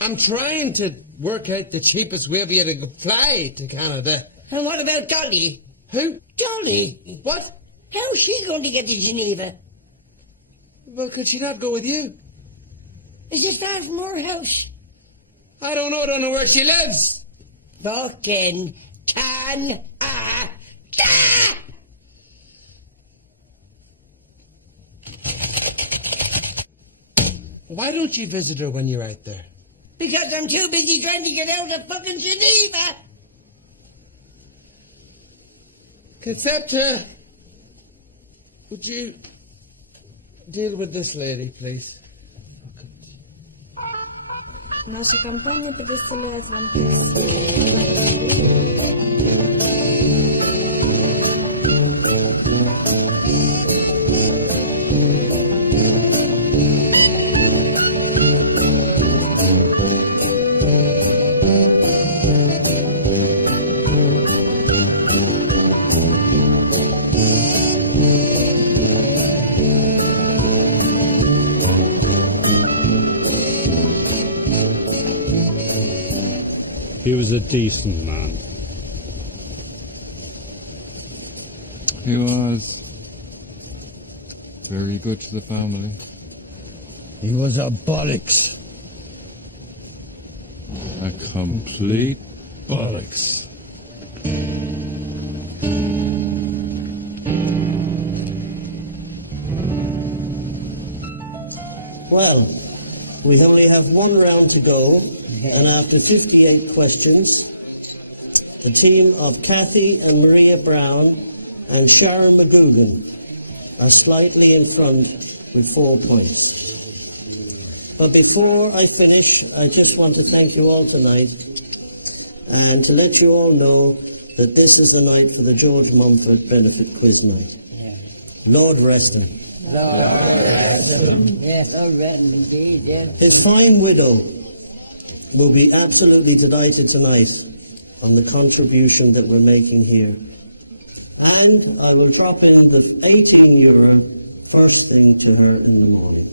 I'm trying to work out the cheapest way for you to fly to Canada. And what about Dolly? Who? Dolly? What? How's she going to get to Geneva? Well, could she not go with you? Is it far from her house? I don't know where she lives. Fucking Canada. Why don't you visit her when you're out there? Because I'm too busy trying to get out of fucking Geneva. Concepta, would you deal with this lady, please? Наша компания предоставляет вам такси. He was a decent man. He was very good to the family. He was a bollocks. A complete bollocks. Well, we only have one round to go, and after 58 questions, the team of Kathy and Maria Brown and Sharon McGugan are slightly in front with 4 points. But before I finish, I just want to thank you all tonight and to let you all know that this is the night for the George Mumford Benefit Quiz Night. Lord rest him. Yes, Lord rest him indeed, yes. His fine widow will be absolutely delighted tonight on the contribution that we're making here. And I will drop in the €18 first thing to her in the morning.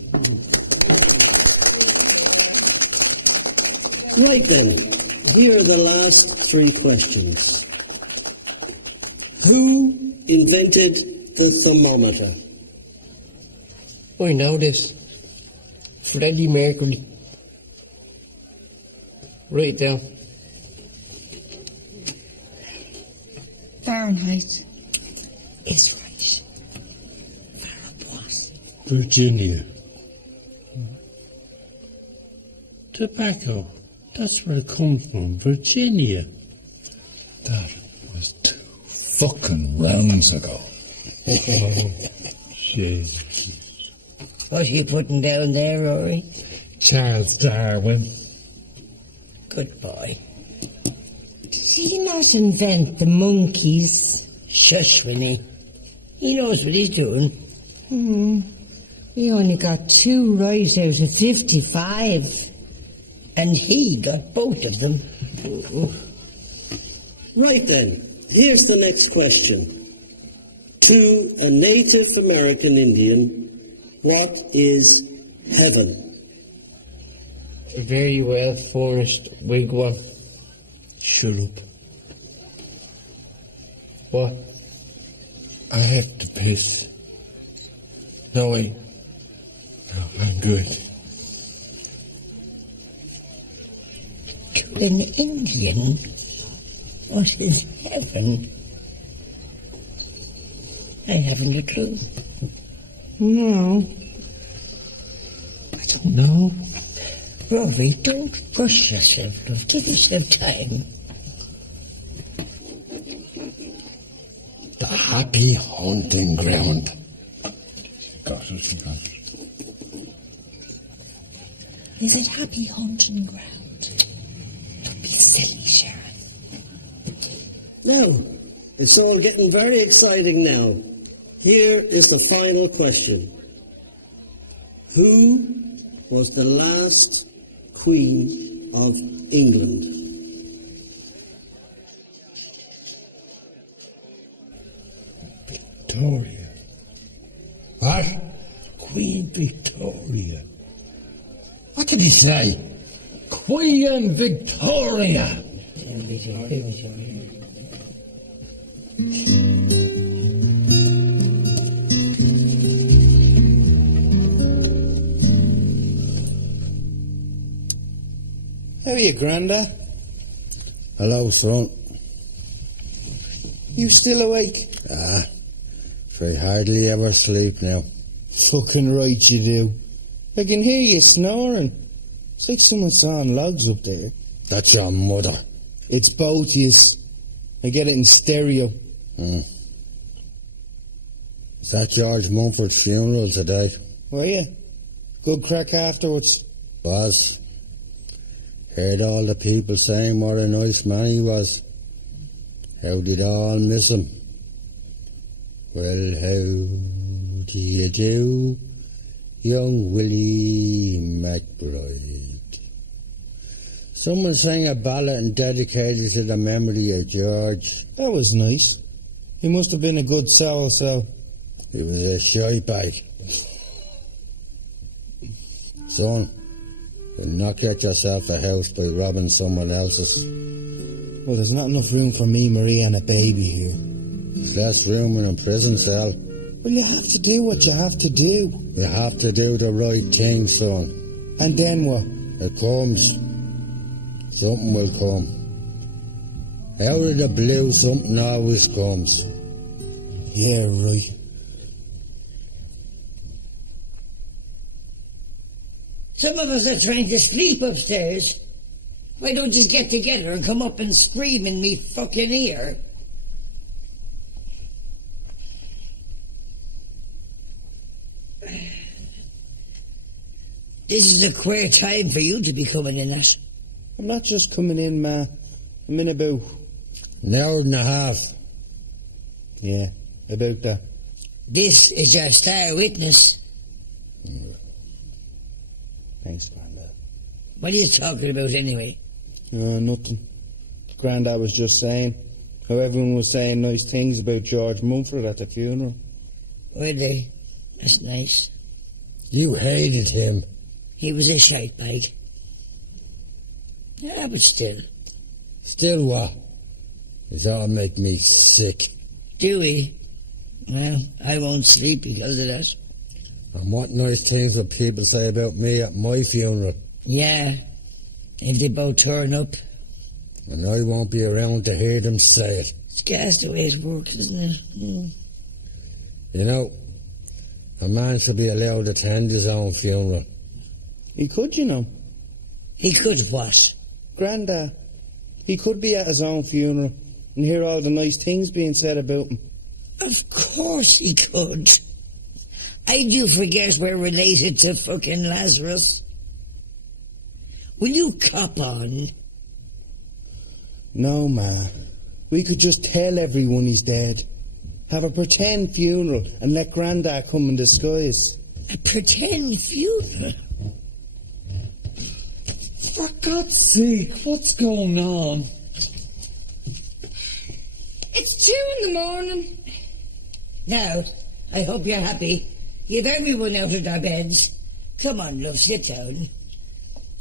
Right then, here are the last 3 questions. Who invented the thermometer? I know this. Freddie Mercury. Write it down. Fahrenheit is right. Virginia. Tobacco. That's where it comes from. Virginia. That was 2 fucking rounds ago. Jeez. What are you putting down there, Rory? Charles Darwin. Good boy. Did he not invent the monkeys? Shush, Winnie. He knows what he's doing. We only got 2 right out of 55. And he got both of them. Right then, here's the next question. To a Native American Indian, what is heaven? A very well furnished wigwam. Shut up. What? I have to piss. No, wait. No, I'm good. To an Indian, what is heaven? I haven't a clue. No. I don't know. Rory, don't rush yourself, love. Give yourself time. The happy hunting ground. Got it. Is it happy hunting ground? Don't be silly, Sharon. Now, it's all getting very exciting now. Here is the final question. Who was the last Queen of England? Victoria. What? Queen Victoria. What did he say? Queen Victoria. How are you, Granda? Hello, son. You still awake? I hardly ever sleep now. Fucking right you do. I can hear you snoring. It's like someone sawing logs up there. That's your mother. It's both yous. I get it in stereo. Was that George Mumford's funeral today? Were you? Good crack afterwards? Was. Heard all the people saying what a nice man he was. How did all miss him? Well, how do you do, young Willie McBride? Someone sang a ballad and dedicated it to the memory of George. That was nice. He must have been a good soul, so. He was a shy bag. Son, you'll not get yourself a house by robbing someone else's. Well, there's not enough room for me, Maria, and a baby here. There's less room in a prison cell. Well, you have to do what you have to do. You have to do the right thing, son. And then what? It comes. Something will come. Out of the blue, something always comes. Yeah, right. Some of us are trying to sleep upstairs. Why don't you just get together and come up and scream in me fucking ear? This is a queer time for you to be coming in at. I'm not just coming in, Ma. I'm in about... an hour and a half. Yeah, about that. This is your star witness. Thanks, Grandad. What are you talking about anyway? Nothing. Grandad was just saying how everyone was saying nice things about George Mumford at the funeral. Were they? That's nice. You hated him. He was a shite bag. Yeah, but still. Still what? It all make me sick. Do we? Well, I won't sleep because of that. And what nice things will people say about me at my funeral? Yeah, if they both turn up. And I won't be around to hear them say it. It's gas the way it works, isn't it? Mm. You know, a man should be allowed to attend his own funeral. He could, you know. He could what? Grandad. He could be at his own funeral and hear all the nice things being said about him. Of course he could. I do forget we're related to fucking Lazarus. Will you cop on? No, Ma. We could just tell everyone he's dead. Have a pretend funeral and let Grandad come in disguise. A pretend funeral? For God's sake, what's going on? It's 2 a.m. Now, I hope you're happy. You've everyone out of their beds. Come on, love, sit down.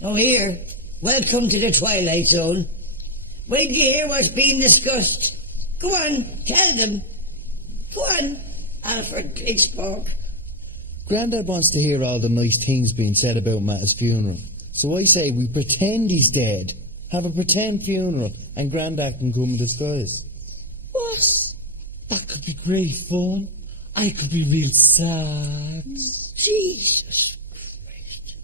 Oh, here. Welcome to the Twilight Zone. Wait till you hear what's being discussed. Go on, tell them. Go on, Alfred Pigspoke. Grandad wants to hear all the nice things being said about him at his funeral. So I say we pretend he's dead, have a pretend funeral, and Grandad can come in disguise. What? That could be great fun. I could be real sad. Jesus Christ.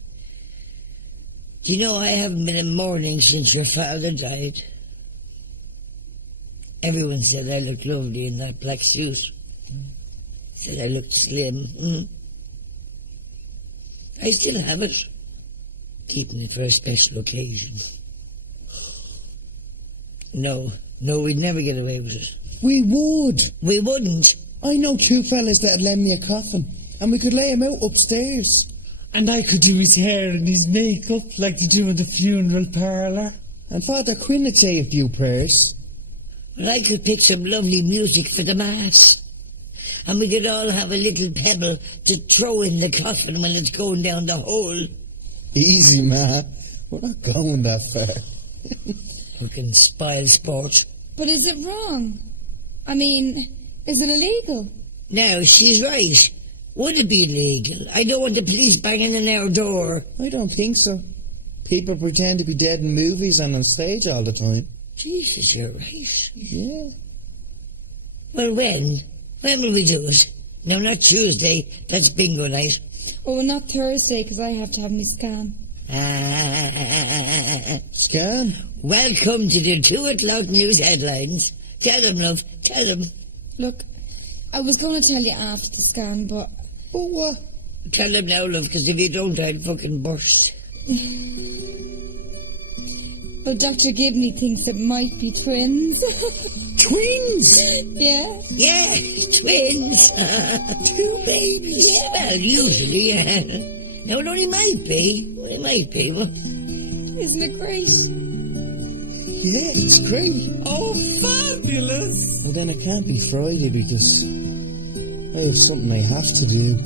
Do you know I haven't been in mourning since your father died? Everyone said I looked lovely in that black suit. Said I looked slim. I still have it. Keeping it for a special occasion. No, we'd never get away with it. We would. We wouldn't. I know 2 fellas that'd lend me a coffin, and we could lay him out upstairs. And I could do his hair and his makeup like they do in the funeral parlour. And Father Quinn would say a few prayers. Well, I could pick some lovely music for the Mass. And we could all have a little pebble to throw in the coffin when it's going down the hole. Easy, Ma. We're not going that far. Fucking spoil sport. But is it wrong? I mean, is it illegal? No, she's right. Would it be illegal? I don't want the police banging on our door. I don't think so. People pretend to be dead in movies and on stage all the time. Jesus, you're right. Yeah. Well, when? When will we do it? No, not Tuesday. That's bingo night. Oh, well, not Thursday, because I have to have my scan. Scan? Welcome to the 2 o'clock news headlines. Tell them, love. Tell them. Look, I was going to tell you after the scan, but... Oh, what? Tell them now, love, because if you don't, I'll fucking burst. Well, Dr. Gibney thinks it might be twins. Twins? Yeah. Yeah, twins. 2 babies. Yeah, well, usually, yeah. No, it only might be. Well, it might be, but... Isn't it great? Yeah, it's great. Oh, fabulous! Well, then it can't be Friday because I have something I have to do.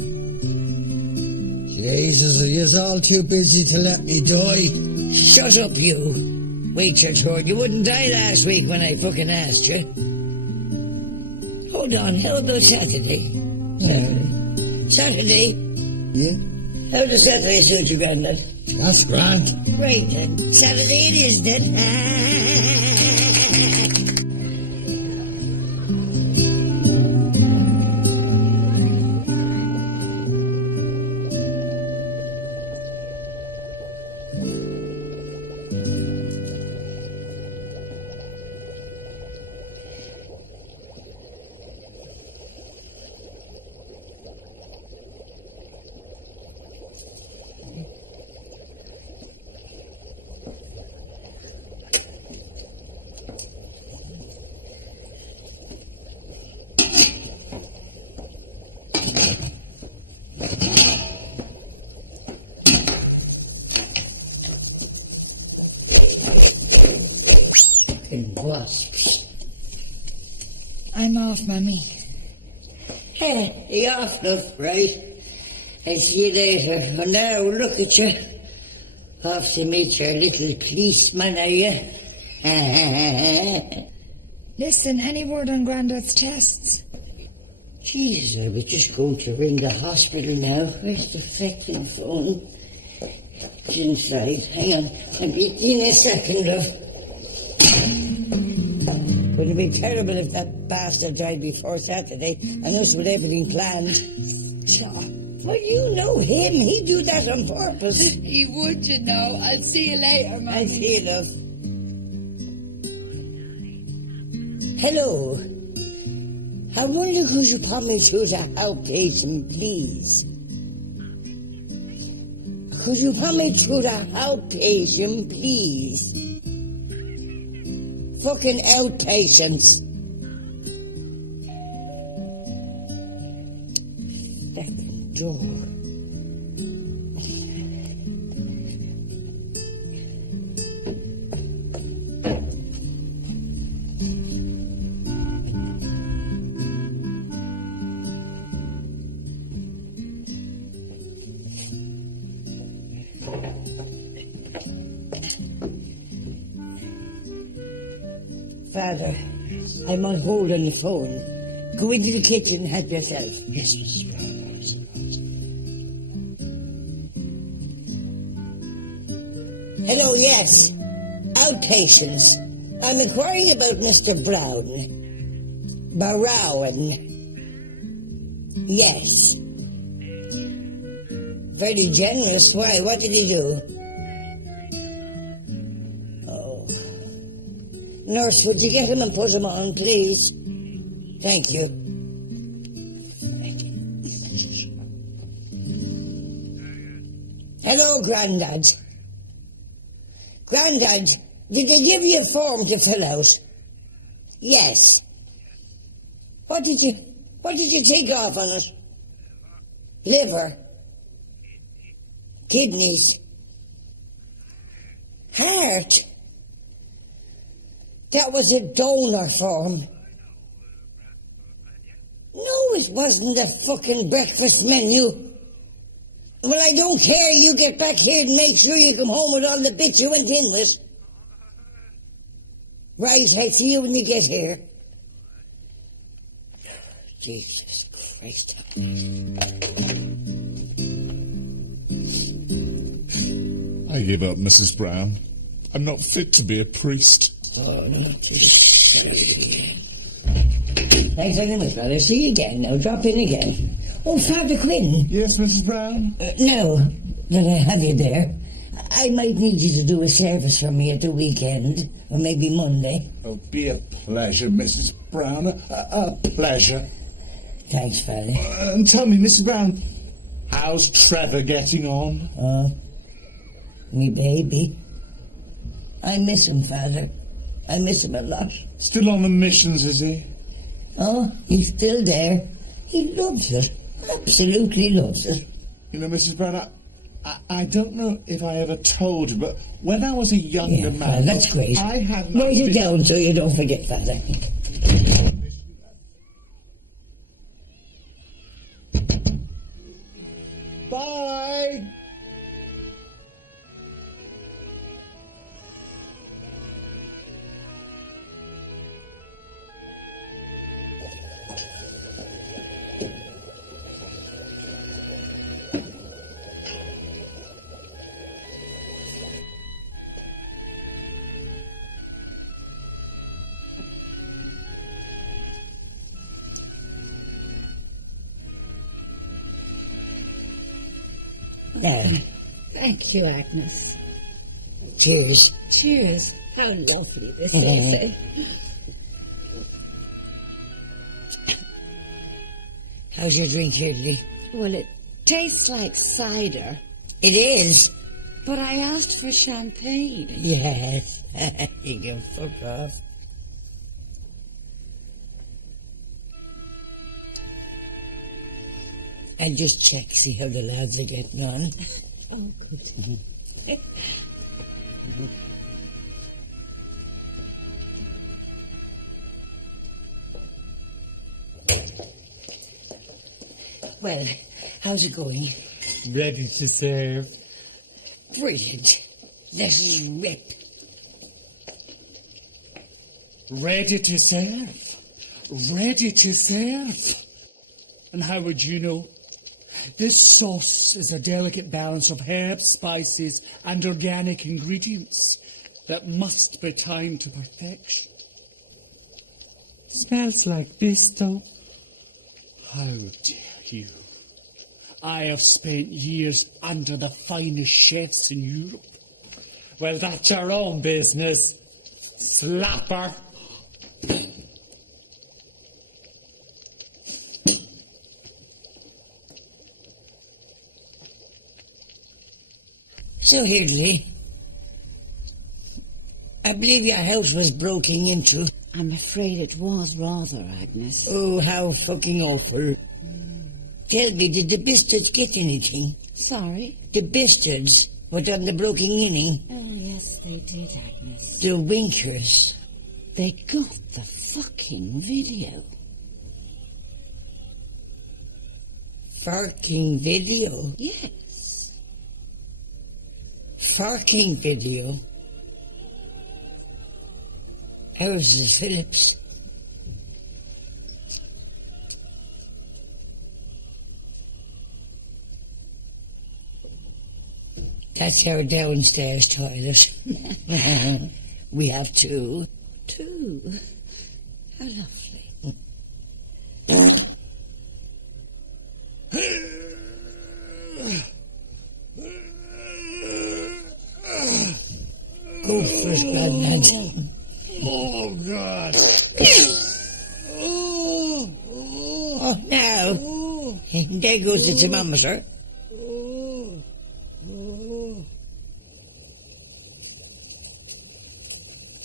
Jesus, are you all too busy to let me die? Shut up, you. Wait your turn. You wouldn't die last week when I fucking asked you. Hold on, how about Saturday? Saturday? Yeah. How does Saturday suit you, Grandad? That's grand. Right then. Saturday it is then. Wasps. I'm off, Mummy. Hey, you're off, love, right? I'll see you later. And now, look at you. Off to meet your little policeman, are you? Listen, any word on Grandad's tests? Jesus, I was just going to ring the hospital now. Where's the flecking phone? It's inside. Hang on. I'll be in a second, love. Would it be terrible if that bastard died before Saturday and us with everything planned? Well, you know him. He'd do that on purpose. He would, you know. I'll see you later, Mummy. I'll see you, love. Hello. I wonder could you put me through the outpatient, please? Could you put me through the outpatient, please? Fucking outpatients. Fucking door. Father, I'm on hold on the phone. Go into the kitchen and help yourself. Yes, Mrs. Brown. Hello, yes. Outpatients. I'm inquiring about Mr. Brown. Brown. Yes. Very generous. Why? What did he do? Nurse, would you get him and put him on, please? Thank you. Hello, Grandad. Grandad, did they give you a form to fill out? Yes. What did you take off on it? Liver. Kidneys. Heart. That was a donor form. No, it wasn't a fucking breakfast menu. Well, I don't care. You get back here and make sure you come home with all the bits you went in with. Right, I'll see you when you get here. Jesus Christ. I give up, Mrs. Brown. I'm not fit to be a priest. Oh, no. Thanks very much, brother. See you again. Now, drop in again. Oh, Father Quinn. Yes, Mrs. Brown? Now that I have you there, I might need you to do a service for me at the weekend, or maybe Monday. Oh, be a pleasure, Mrs. Brown. A pleasure. Thanks, Father. And tell me, Mrs. Brown, how's Trevor getting on? Me baby. I miss him, Father. I miss him a lot. Still on the missions, is he? Oh, he's still there. He loves it. Absolutely loves it. You know, Mrs. Brown, I don't know if I ever told you, but when I was a younger man... Father, that's great. I had... Write it down so you don't forget, Father. Bye! There. Thank you, Agnes. Cheers. Cheers. How lovely this is, eh? How's your drink, Hirdley? Well, it tastes like cider. It is. But I asked for champagne. Yes. You can fuck off. I'll just check, see how the lads are getting on. Oh, good. Well, how's it going? Ready to serve. Brilliant. Let us rip. Ready to serve. Ready to serve. And how would you know? This sauce is a delicate balance of herbs, spices, and organic ingredients that must be timed to perfection. Smells like bisto. How dare you? I have spent years under the finest chefs in Europe. Well, that's your own business, slapper. So, Hirdley, I believe your house was broken into. I'm afraid it was rather, Agnes. Oh, how fucking awful. Tell me, did the bastards get anything? Sorry? The bastards were done the broken inning. Oh, yes, they did, Agnes. The winkers. They got the fucking video. Fucking video? Yes. Fucking video? Ours is Phillips. That's our downstairs toilet. We have two. Two? How lovely. Go first, lad. Oh, God. Oh, now. There goes the thermometer.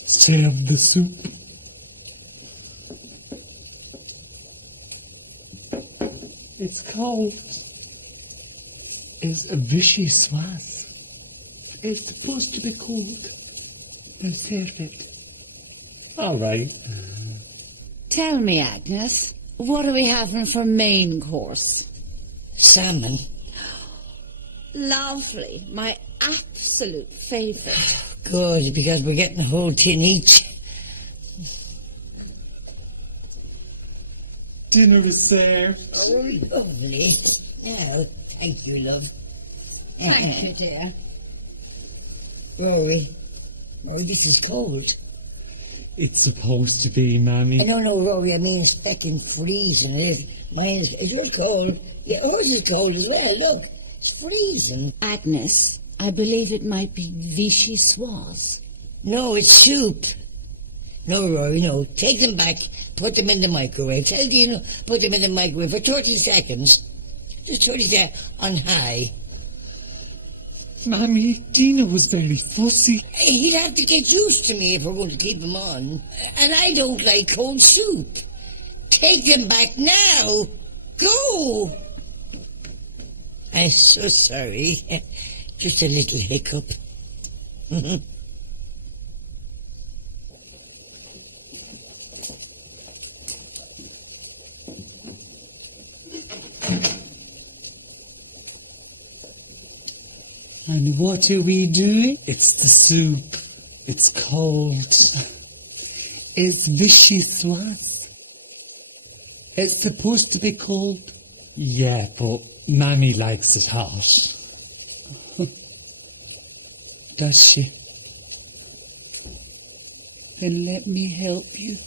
Serve the soup. It's cold. It's a vicious was. It's supposed to be cold. Now serve it. All right. Tell me, Agnes, what are we having for main course? Salmon. Lovely. My absolute favourite. Good, because we're getting a whole tin each. Dinner is served. Oh, lovely. Oh, thank you, love. Thank you, dear. Rory, this is cold. It's supposed to be, Mammy. No, Rory, I mean it's fucking freezing. Mine is yours cold. Yeah, yours is cold as well. Look, it's freezing. Agnes, I believe it might be vichy soise. No, it's soup. No, Rory, no. Take them back, put them in the microwave. Tell Dino, put them in the microwave for 30 seconds. Just 30 seconds on high. Mammy, Dino was very fussy. He'd have to get used to me if we're going to keep him on. And I don't like cold soup. Take them back now. Go. I'm so sorry. Just a little hiccup. And what are we doing? It's the soup. It's cold. It's vichyssoise. It's supposed to be cold. Yeah, but Mammy likes it hot. Does she? Then let me help you.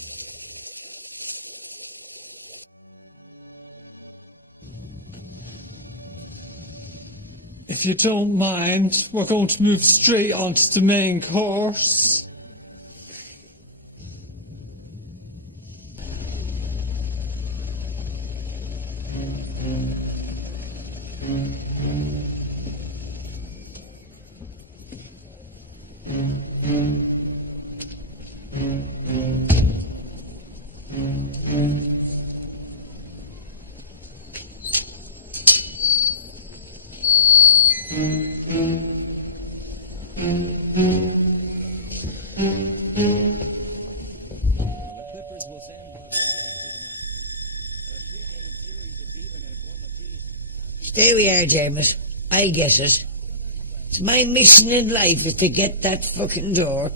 If you don't mind, we're going to move straight on to the main course. There we are, Dermot. I get it. It's my mission in life is to get that fucking door.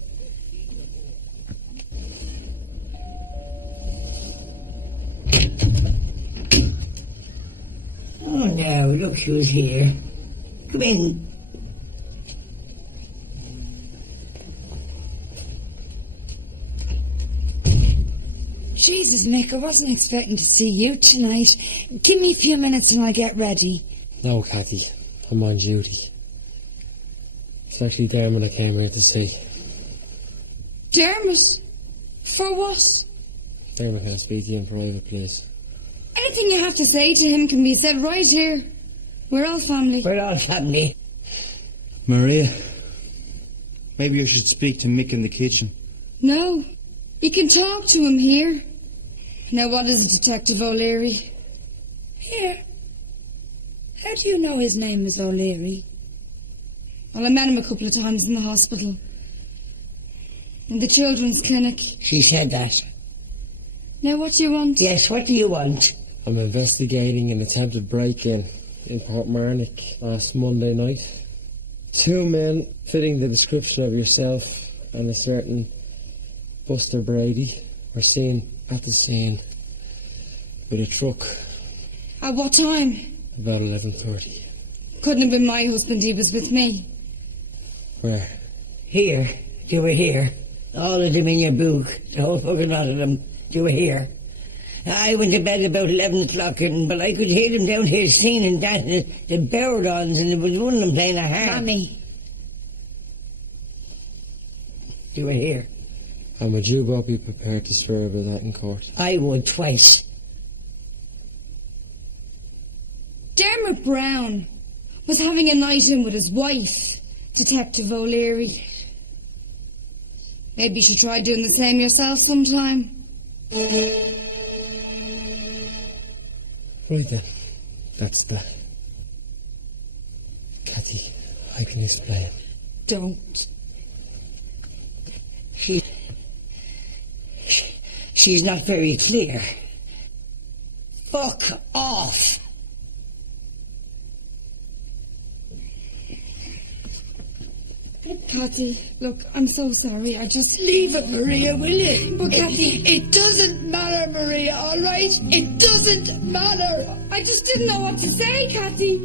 Oh, now, look who's here. Come in. Jesus, Mick, I wasn't expecting to see you tonight. Give me a few minutes and I'll get ready. No, Cathy. I'm on duty. It's actually Dermot I came here to see. Dermot? For what? Dermot, can I speak to you in private, please? Anything you have to say to him can be said right here. We're all family. We're all family. Maria, maybe you should speak to Mick in the kitchen. No. You can talk to him here. Now, what is it, Detective O'Leary? Here. How do you know his name is O'Leary? Well, I met him a couple of times in the hospital. In the children's clinic. She said that. Now, what do you want? Yes, what do you want? I'm investigating an attempted break-in in Port Marnock last Monday night. 2 men fitting the description of yourself and a certain Buster Brady were seen at the scene with a truck. At what time? About 11:30. Couldn't have been my husband, he was with me. Where? Here. They were here. All of them in your book. The whole fucking lot of them. They were here. I went to bed about 11 o'clock, but I could hear them down here singing and dancing the Bowerdons, and there was one of them playing a harp. Mammy. They were here. And would you both be prepared to swear about that in court? I would twice. Dermot Brown was having a night in with his wife, Detective O'Leary. Maybe you should try doing the same yourself sometime. Right then. That's that. Cathy, I can explain. Don't. She's not very clear. Fuck off. Cathy, look, I'm so sorry. I just... Leave it, Maria, will you? But, Cathy... It doesn't matter, Maria, all right? It doesn't matter. I just didn't know what to say, Cathy.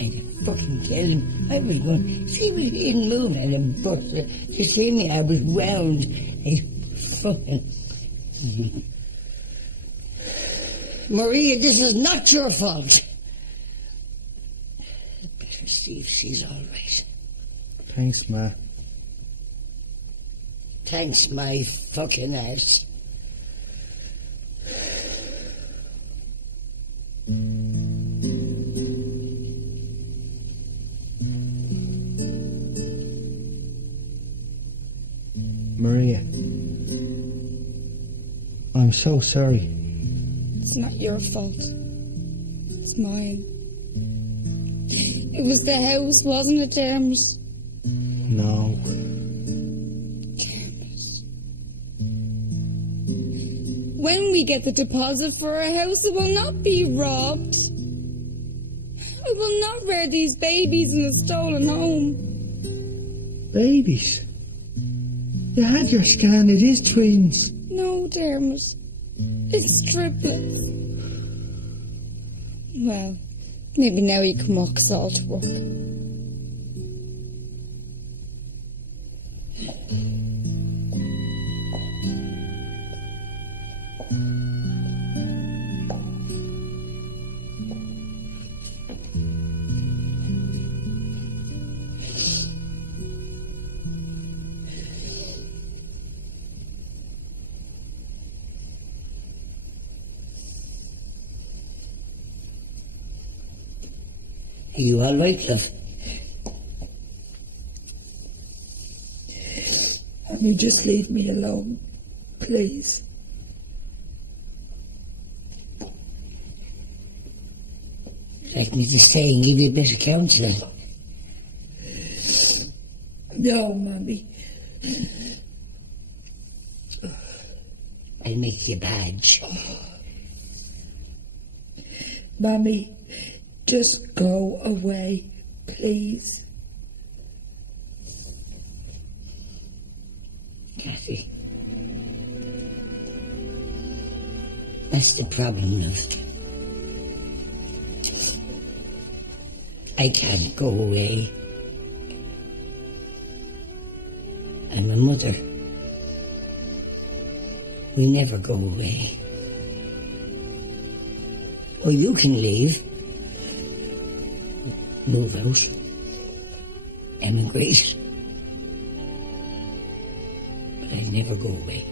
I could fucking kill him. I was going... See, we didn't move and a bus. You see me, I was wound. I fucking... Maria, this is not your fault. Better see if she's all right. Thanks, Ma. Thanks, my fucking arse. Maria, I'm so sorry. It's not your fault. It's mine. It was the house, wasn't it, Dermot? No. When we get the deposit for our house, it will not be robbed. I will not rear these babies in a stolen home. Babies? You had your scan, it is twins. No, Dermot. It's triplets. Well, maybe now you can walk us all to work. Are you all right, love? Can you just leave me alone, please? Like me to stay and give you a bit of counselling? No, Mummy. I'll make you a badge. Mummy, just go away, please. Kathy. That's the problem, love. I can't go away. I'm a mother. We never go away. Oh, you can leave. Move out. Emigrate. But I'll never go away.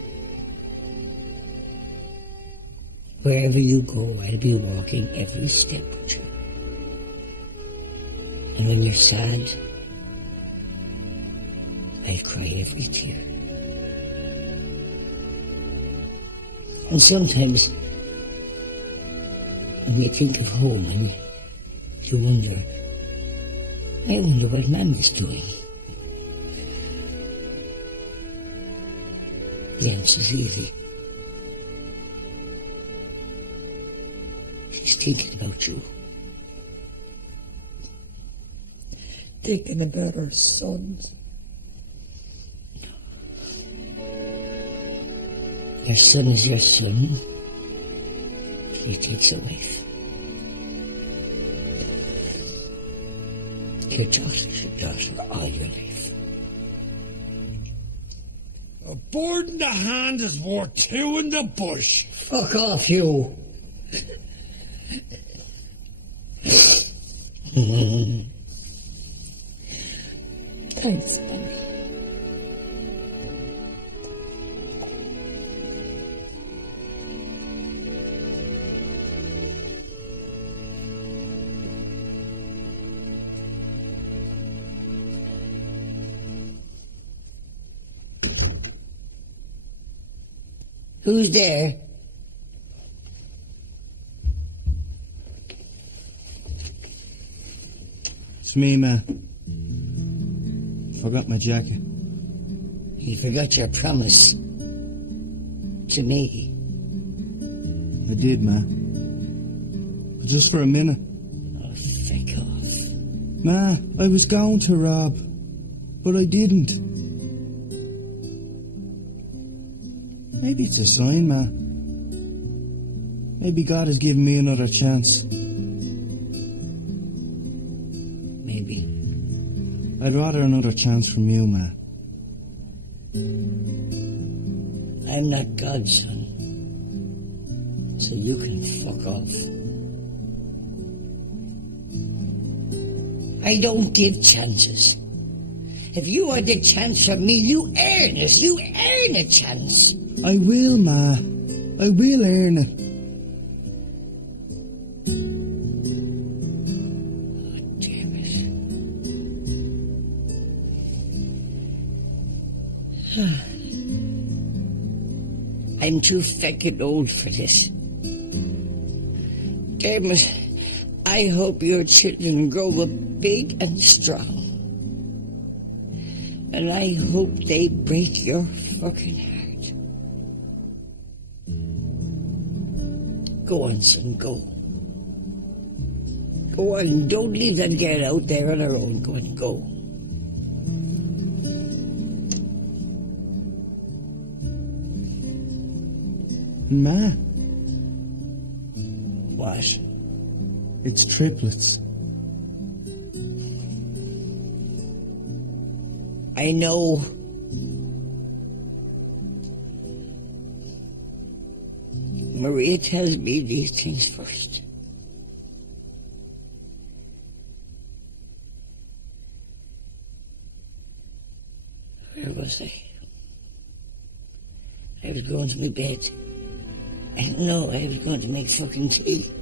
Wherever you go, I'll be walking every step with you. And when you're sad, I'll cry every tear. And sometimes, when you think of home and you wonder, I wonder what Mama's doing. The answer's easy. She's thinking about you. Thinking about her sons. Your son is your son, till he takes a wife. Your daughter's your daughter all your life. A bird in the hand is worth two in the bush. Fuck off, you. Thanks, Mummy. Who's there? It's me, ma. Forgot my jacket. You forgot your promise to me. I did, ma. But just for a minute. Oh, feck off. Ma, I was going to rob, but I didn't. Maybe it's a sign, ma. Maybe God has given me another chance. Maybe. I'd rather another chance from you, ma. I'm not God, son. So you can fuck off. I don't give chances. If you had the chance from me, you earn it. You earn a chance. I will, Ma. I will earn it. I'm too feckin' old for this. Dermot, I hope your children grow up big and strong. And I hope they break your fucking heart. Go on, son, go. Go on, don't leave that girl out there on her own. Go on, go. Ma. What? It's triplets. I know. Maria tells me these things first. Where was I? I was going to my bed. No, I was going to make fucking tea.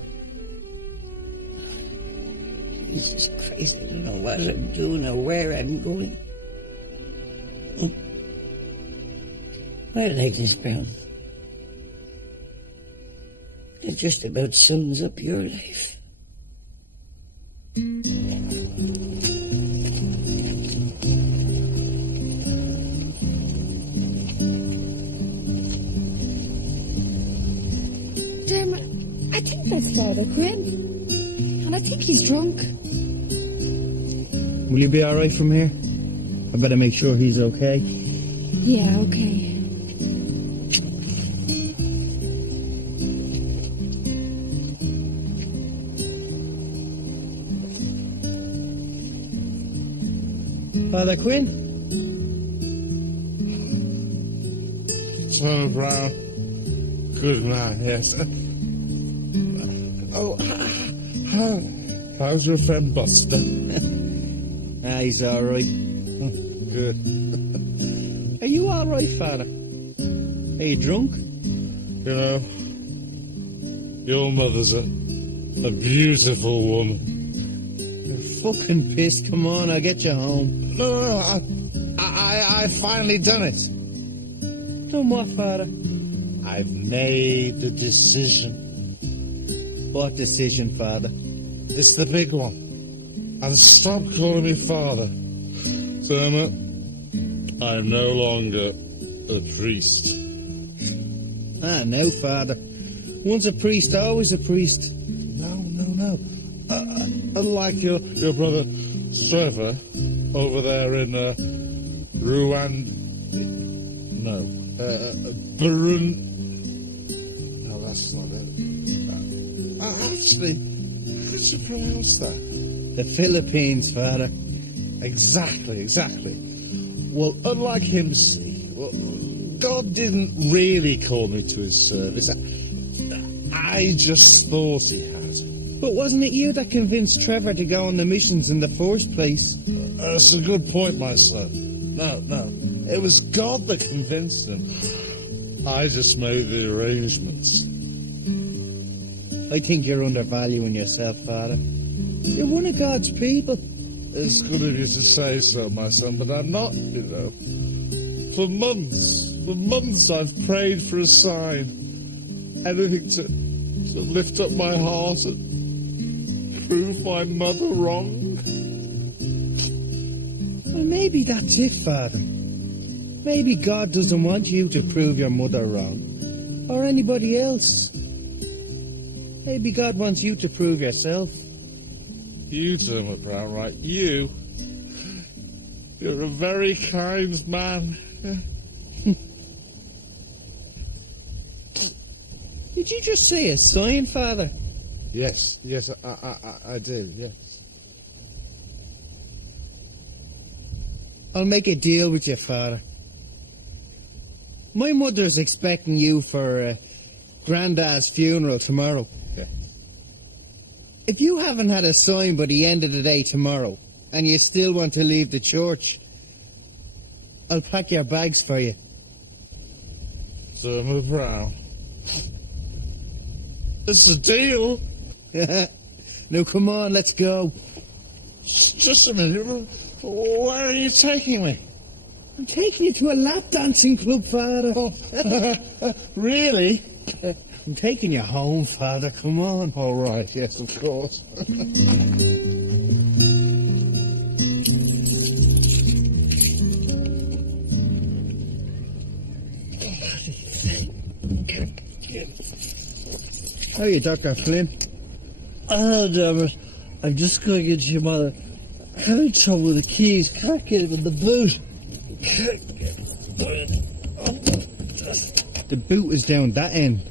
Jesus Christ, I don't know what I'm doing or where I'm going. I like this, Brown. It just about sums up your life. Dermot, I think that's Father Quinn. And I think he's drunk. Will you be alright from here? I better make sure he's okay. Yeah, okay. Father Quinn? Father Brown. Good man, yes. Oh, how's your friend Buster? He's alright. Good. Are you alright, Father? Are you drunk? You know, your mother's a beautiful woman. You're fucking pissed. Come on, I'll get you home. No, I finally done it. Done what, Father? I've made the decision. What decision, Father? It's the big one. And stop calling me Father. Dermot, I'm no longer a priest. No, Father. Once a priest, always a priest. No. Unlike your brother Trevor over there in Burun. No, that's not it. Actually, how did you pronounce that? The Philippines, Father. Exactly. Well, unlike him, see, God didn't really call me to his service. I just thought he had. But wasn't it you that convinced Trevor to go on the missions in the first place? That's a good point, my son. No. It was God that convinced him. I just made the arrangements. I think you're undervaluing yourself, Father. You're one of God's people. It's good of you to say so, my son, but I'm not, you know. For months I've prayed for a sign. Anything to lift up my heart and prove my mother wrong. Well, maybe that's it, Father. Maybe God doesn't want you to prove your mother wrong. Or anybody else. Maybe God wants you to prove yourself. You, Dermot Brown, right? You're a very kind man. Did you just say a sign, Father? Yes, I did, yes. I'll make a deal with you, Father. My mother's expecting you for Grandad's funeral tomorrow. Yeah. If you haven't had a sign by the end of the day tomorrow, and you still want to leave the church, I'll pack your bags for you. So move around. It's a deal. Now come on, let's go. Just a minute. Where are you taking me? I'm taking you to a lap dancing club, Father. Really? I'm taking you home, Father. Come on. All right. Yes, of course. How are you, Dr. Flynn? Oh, damn it. I'm just going into your mother. Having trouble with the keys. Can't get them in the boot. The boot is down that end.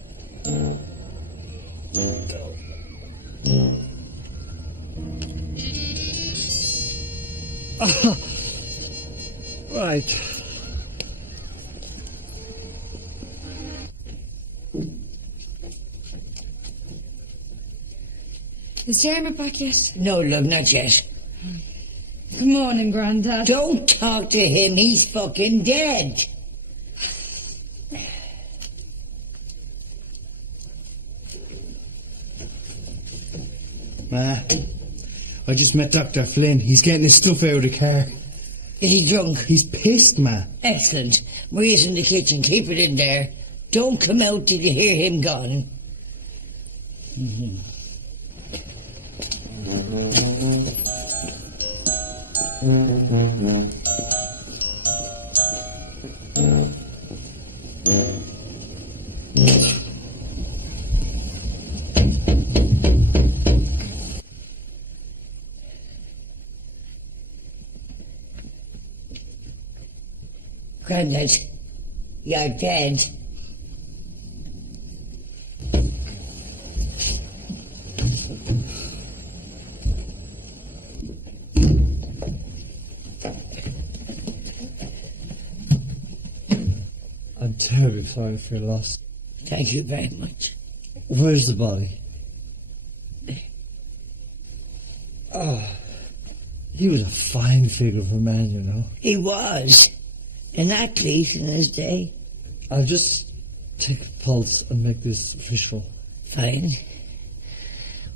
Right. Is Jeremy back yet? No, love, not yet. Good morning, Grandad. Don't talk to him, he's fucking dead. Ma, I just met Dr. Flynn. He's getting his stuff out of the car. Is he drunk? He's pissed, Ma. Excellent. Maria's in the kitchen, keep it in there. Don't come out till you hear him gone. Grandad, you're dead. I'm terribly sorry for your loss. Thank you very much. Where's the body? Oh, he was a fine figure of a man, you know. He was. An athlete in his day. I'll just take a pulse and make this official. Fine.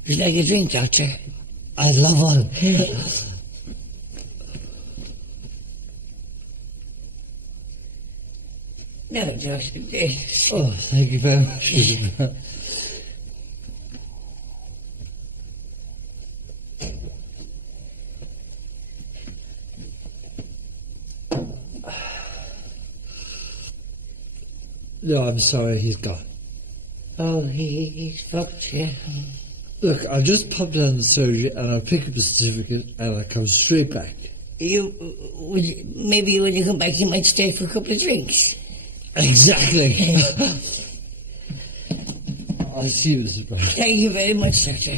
Would you like a drink, Doctor? I love one. No, Doctor. Oh, thank you very much. No, I'm sorry, he's gone. Oh, he's fucked, yeah. Look, I'll just pop down to the surgery and I'll pick up a certificate and I'll come straight back. Maybe when you come back you might stay for a couple of drinks. Exactly. I'll see you, Mrs. Brown. Thank you very much, Doctor.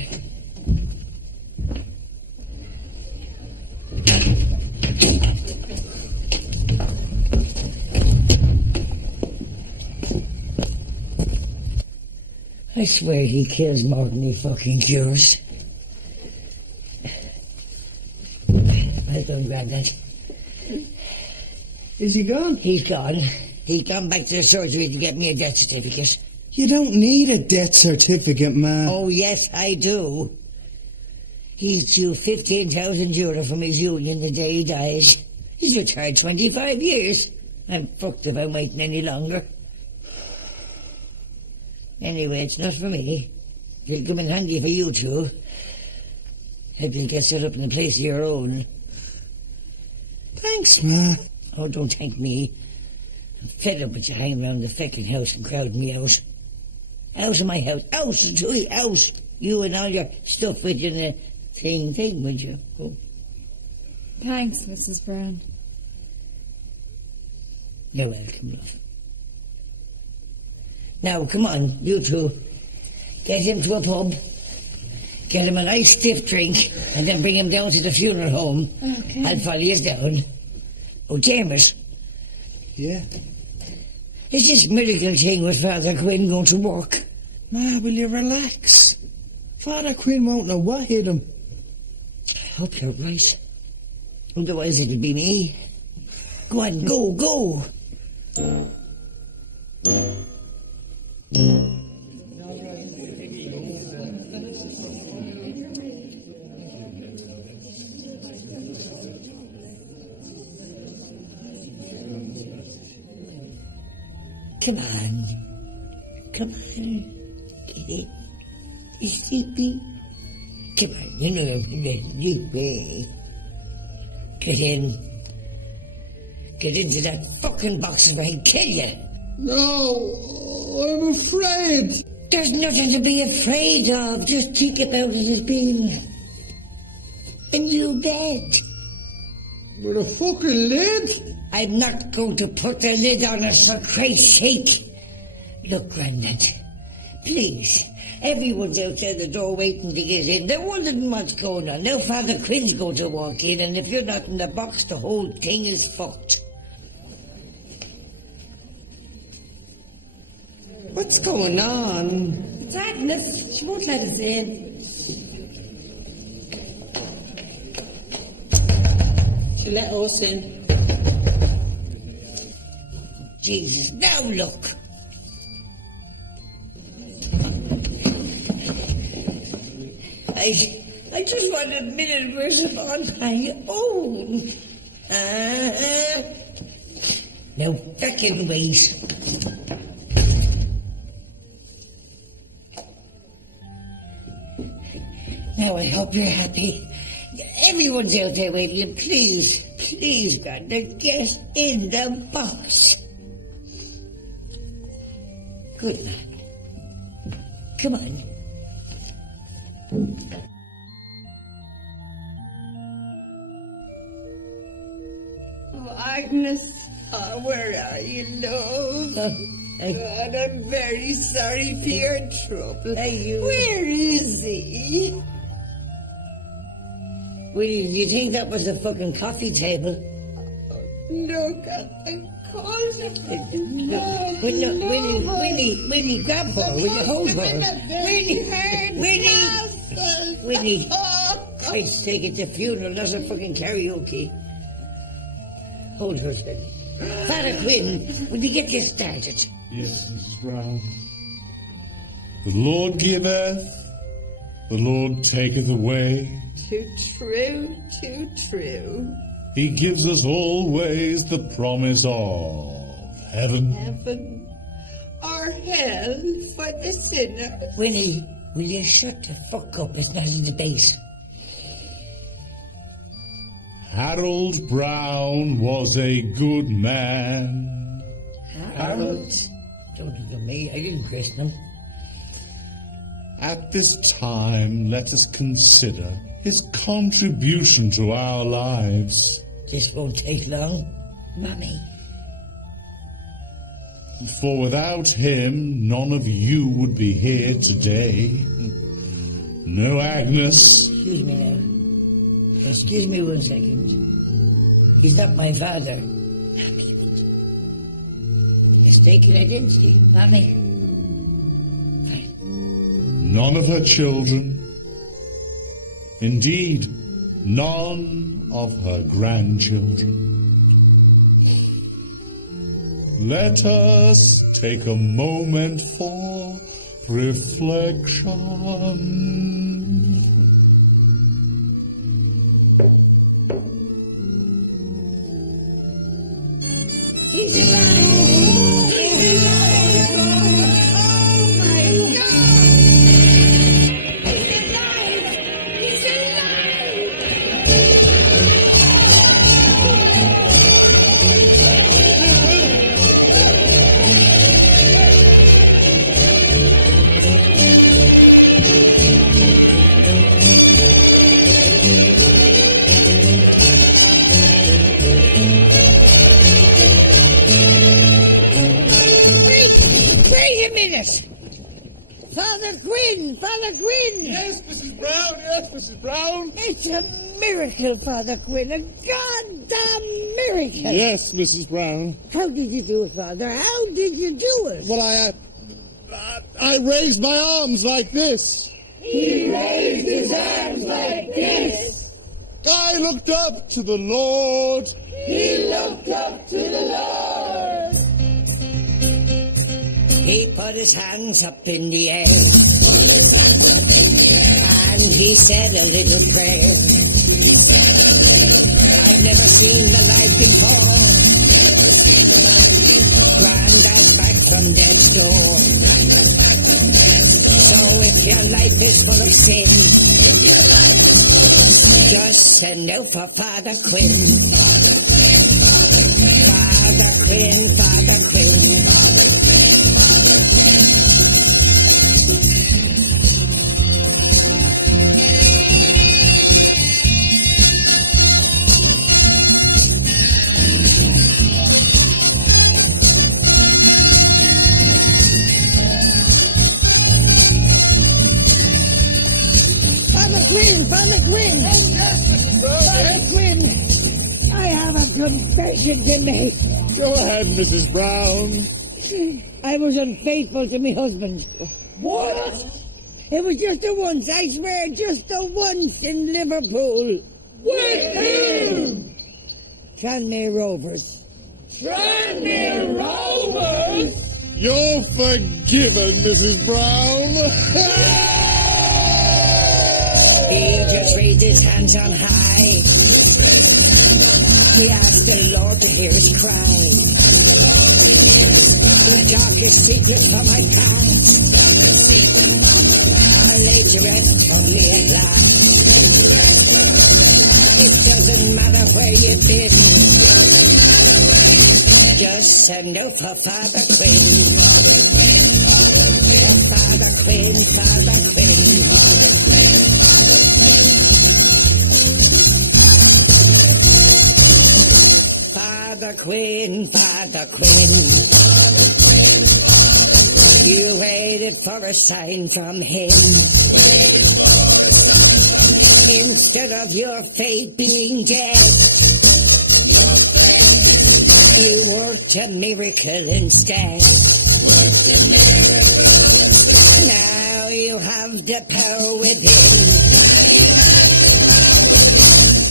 I swear he kills more than he fucking cures. Well done, Grandad. Is he gone? He's gone. He's gone back to the surgery to get me a death certificate. You don't need a death certificate, Ma. Oh, yes, I do. He's due €15,000 from his union the day he dies. He's retired 25 years. I'm fucked if I'm waiting any longer. Anyway, it's not for me. It'll come in handy for you two. Hope you'll get set up in a place of your own. Thanks, Ma. Oh, don't thank me. I'm fed up with you hanging around the feckin' house and crowding me out. Out of my house. Out. You and all your stuff with you and the thing with you. Go. Thanks, Mrs. Brown. You're welcome, love. Now, come on, you two. Get him to a pub. Get him a nice stiff drink, and then bring him down to the funeral home. Okay. I'll follow you down. Oh, James. Yeah? Is this miracle thing with Father Quinn going to work? Ma, will you relax? Father Quinn won't know what hit him. I hope you're right. Otherwise it'll be me. Go on, go. Come on. Get in. You sleepy? Come on, you know you way. Get in. Get into that fucking box or I'll kill you. No, I'm afraid. There's nothing to be afraid of. Just think about it as being a new bed. With a fucking lid? I'm not going to put the lid on it for Christ's sake. Look, Grandad, please. Everyone's outside the door waiting to get in. They're wondering what's going on. Now Father Quinn's going to walk in, and if you're not in the box, the whole thing is fucked. What's going on? It's Agnes. She won't let us in. She let us in. Jesus, now look. I just want a minute worth of on my own. Now back in ways. Now I hope you're happy. Everyone's out there waiting. And please, God, get in the box. Good man. Come on. Oh, Agnes, where are you, love? God, I'm very sorry for your trouble. Where is he? Willie, do you think that was a fucking coffee table? Look, of course. Winnie, grab her. Will you hold her? Winnie. Christ's sake, it's a funeral, not a fucking karaoke. Hold her, Sven. Father Quinn, will you get this started? Yes, Mrs. Brown. The Lord giveth, the Lord taketh away. Too true, too true. He gives us always the promise of heaven. Heaven or hell for the sinner. Winnie, will you shut the fuck up? It's not a debate. Harold Brown was a good man. Harold? Don't look at me. I didn't christen him. At this time, let us consider his contribution to our lives. This won't take long, Mummy. For without him, none of you would be here today. No, Agnes. Excuse me now. Excuse me 1 second. He's not my father. Mistaken identity, Mommy. Fine. None of her children. Indeed, none of her grandchildren. Let us take a moment for reflection. He's alive! He's alive! Oh my God! He's alive! He's Wait a minute! Father Quinn! Father Quinn! Yes, Mrs. Brown! Yes, Mrs. Brown! It's a miracle, Father Quinn! A goddamn miracle! Yes, Mrs. Brown. How did you do it, Father? How did you do it? Well, I raised my arms like this. He raised his arms like this. I looked up to the Lord. He looked up to the Lord. He put his hands up in the air and he said a little prayer. I've never seen the light before. Granddad's back from death's door. So if your life is full of sin, just send out for Father Quinn. Father Quinn, Father Quinn. Father Quinn! Father Quinn! I have a confession to make. Go ahead, Mrs. Brown. I was unfaithful to my husband. What? It was just the once, I swear, just the once in Liverpool. With who? Tranmere Rovers. Tranmere Rovers? You're forgiven, Mrs. Brown. He just raised his hands on high. He asked the Lord to hear his cry. He talked his secrets from my past. I laid to rest only at last. It doesn't matter where you've been. Just send out for Father Quinn. For Father Quinn, Father Quinn. Father Quinn, Father Quinn, you waited for a sign from him. Instead of your fate being dead, you worked a miracle instead. Now you have the power within.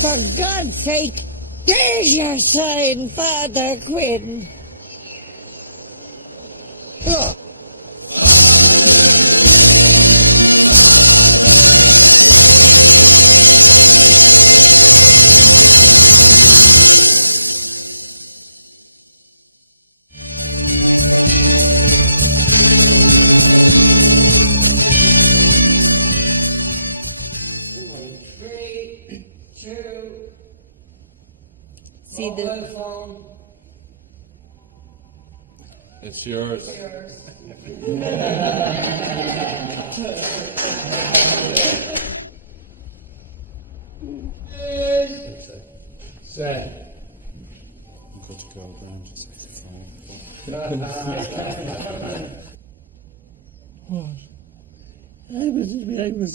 For God's sake, there's your sign, Father Quinn. See the phone. It's yours. Say. I'm good to go, Graham. Just with the phone. What? I was.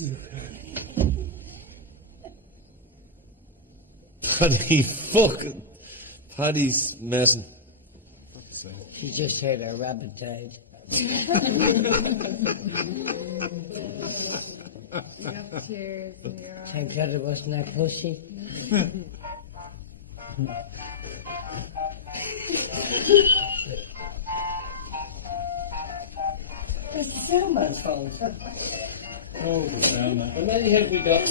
Paddy's messing. She just heard her rabbit died. Thank God it wasn't that pussy. It's the soundman's phone, sir. Oh, the sound. How many have we got?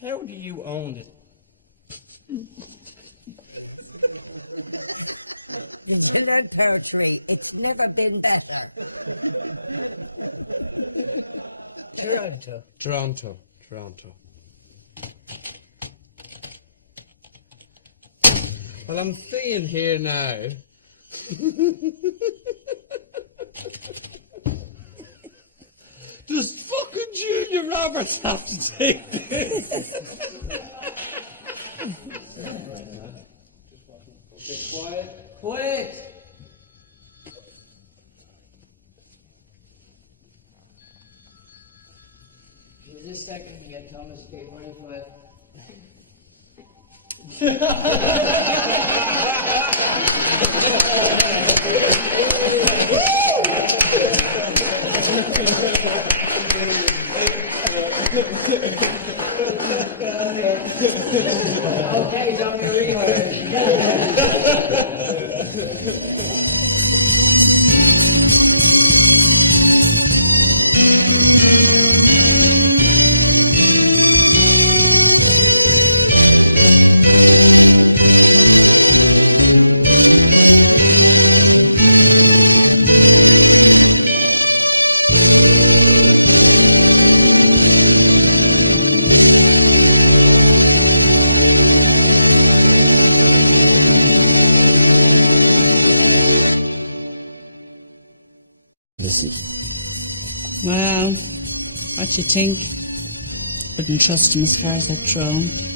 How do you own it? It's a low territory. It's never been better. Toronto. Well, I'm seeing here now. Does fucking Julia Roberts have to take this? Quiet! Give us a second to get Thomas K. 25. Well, what you think? Wouldn't trust him as far as I'd throw him.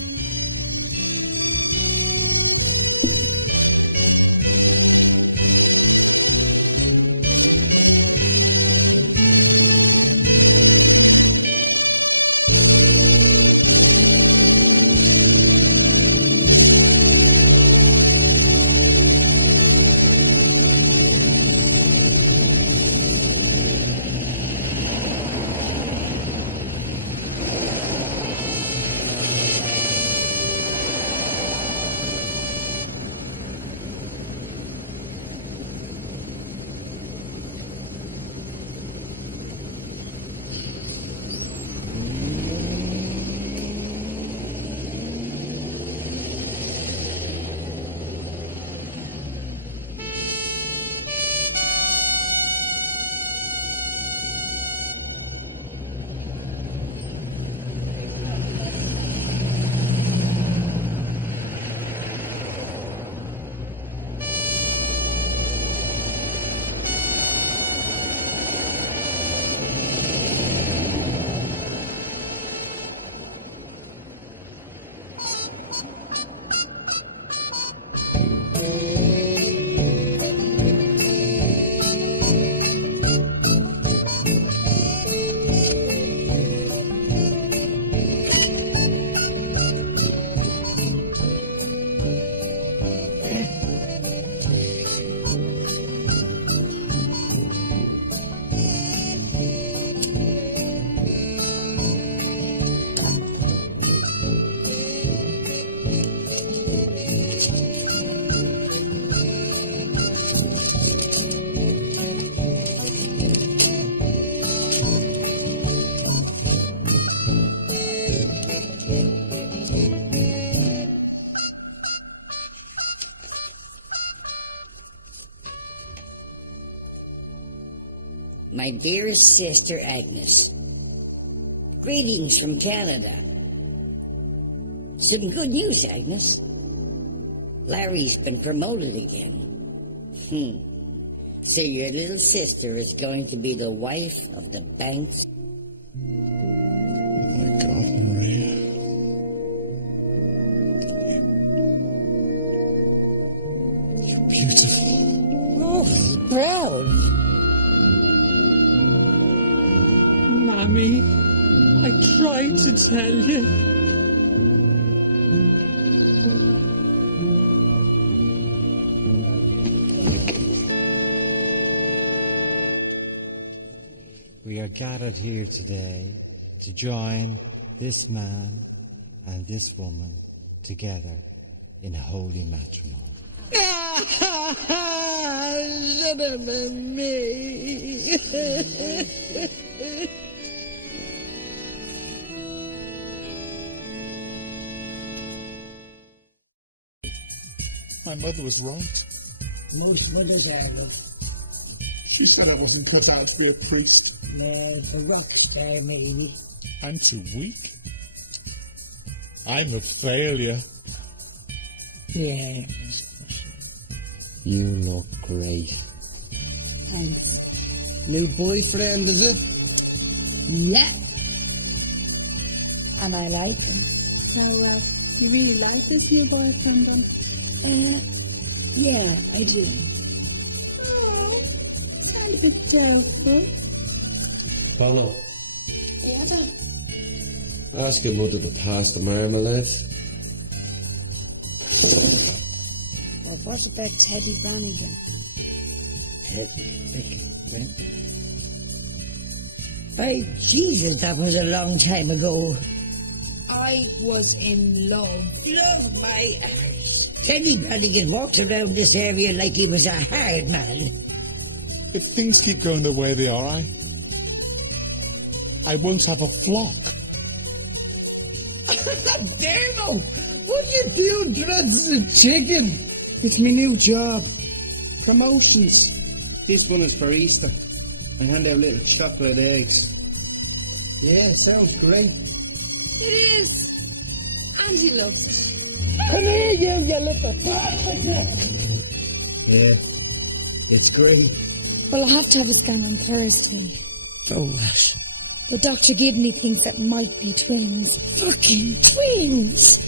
My dearest sister Agnes, greetings from Canada. Some good news, Agnes. Larry's been promoted again. So your little sister is going to be the wife of the bank's... Oh my God, Maria. You're beautiful. Oh, proud. Mammy, I tried to tell you. We are gathered here today to join this man and this woman together in holy matrimony. Should have been me. My mother was right. Most mothers are, love. She said I wasn't cut out to be a priest. No, a rock star, maybe. I'm too weak. I'm a failure. Yeah. You look great. Thanks. New boyfriend, is it? Yeah. And I like him. So, you really like this new boyfriend then? Yeah, I do. Oh, sound a bit doubtful. Bono, Yeah, though. ask your mother to pass the marmalade. Well, what about Teddy Brannigan? Teddy Brannigan? By Jesus, that was a long time ago. I was in love. Love my eyes. Anybody that walks around this area like he was a hard man. If things keep going the way they are, I won't have a flock. Dermo, what you do dreads the chicken? It's my new job. Promotions. This one is for Easter. I hand out little chocolate eggs. Yeah, sounds great. It is. And he loves it. Come here, you little bastard! Yeah, it's great. Well, I'll have to have a scan on Thursday. For what? The Dr. Gibney thinks it might be twins. Fucking twins!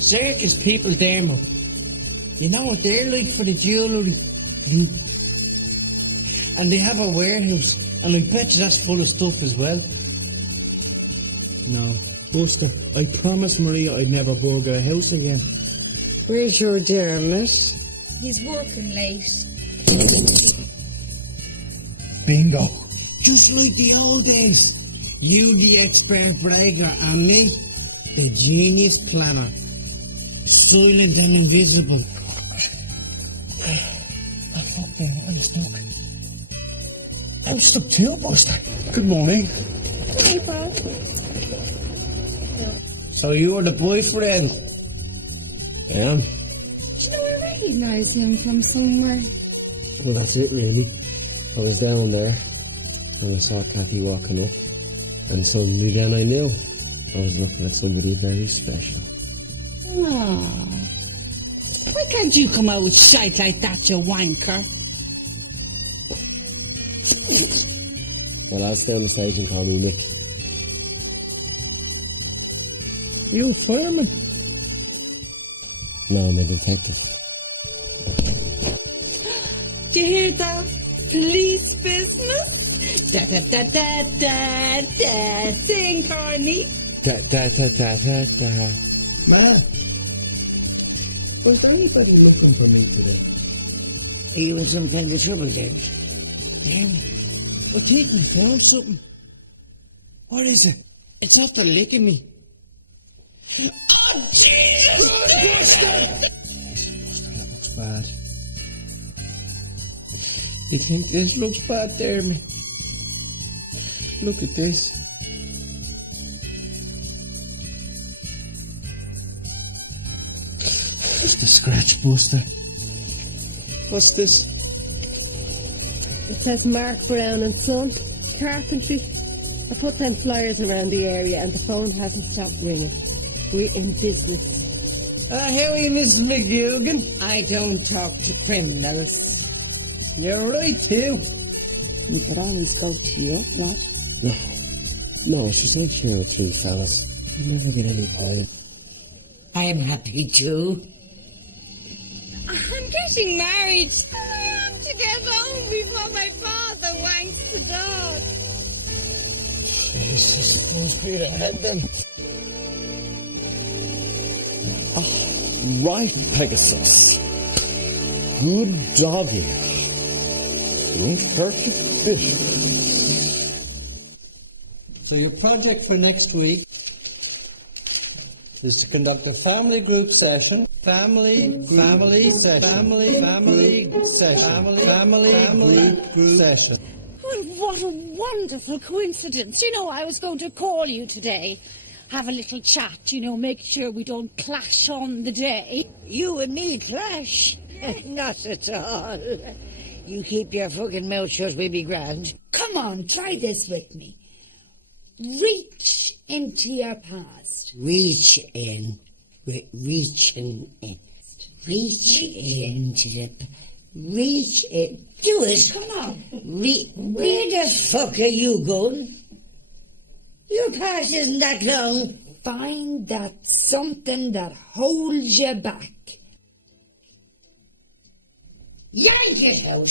Circus people, Dermo. You know what they're like for the jewellery? And they have a warehouse, and I bet you that's full of stuff as well. No, Buster, I promised Maria I'd never burgle a house again. Where's your Dermot? He's working late. Bingo. Just like the old days. You the expert bragger and me, the genius planner. Silent and invisible. Oh, fuck me, I'm stuck. I'm stuck too, Buster. Good morning. Hey, Bob. So you're the boyfriend? Yeah. Do you know, I recognise him from somewhere. Well, that's it, really. I was down there, and I saw Kathy walking up, and suddenly then I knew I was looking at somebody very special. Oh. Why can't you come out with shite like that, you wanker? The lads down the station call me Nick. You a fireman? No, I'm a detective. Do you hear that? Police business? Da da da da da da. Sing, Carney. Da da da da da da. Ma, was there anybody looking for me today? Are you in some kind of trouble, James? Damn it. I think I found something. What is it? It's after licking me. Oh, Jesus! Buster, that looks bad. You think this looks bad, Dermy? Look at this. Just a scratch, Buster. What's this? It says Mark Brown and Son, carpentry. I put them flyers around the area and the phone hasn't stopped ringing. We're in business. How are you, Mrs. McGugan? I don't talk to criminals. You're right, too. You could always go to your flat. No, she's like here with three fellas. You never get any play. I am happy too. I'm getting married. I have to get home before my father wanks the dog. Jesus, full speed ahead then. Right, Pegasus. Good doggy. Won't hurt your fish. So your project for next week is to conduct a family group session. Family session. Well, what a wonderful coincidence. You know, I was going to call you today. Have a little chat, you know, make sure we don't clash on the day. You and me clash? Not at all. You keep your fucking mouth shut, we'll be grand. Come on, try this with me. Reach into your past. Reach in. Reaching in. Reach into the... Reach in. Do it. Come on. Where the fuck are you going? Your past isn't that long. Find that something that holds you back. Yank it out.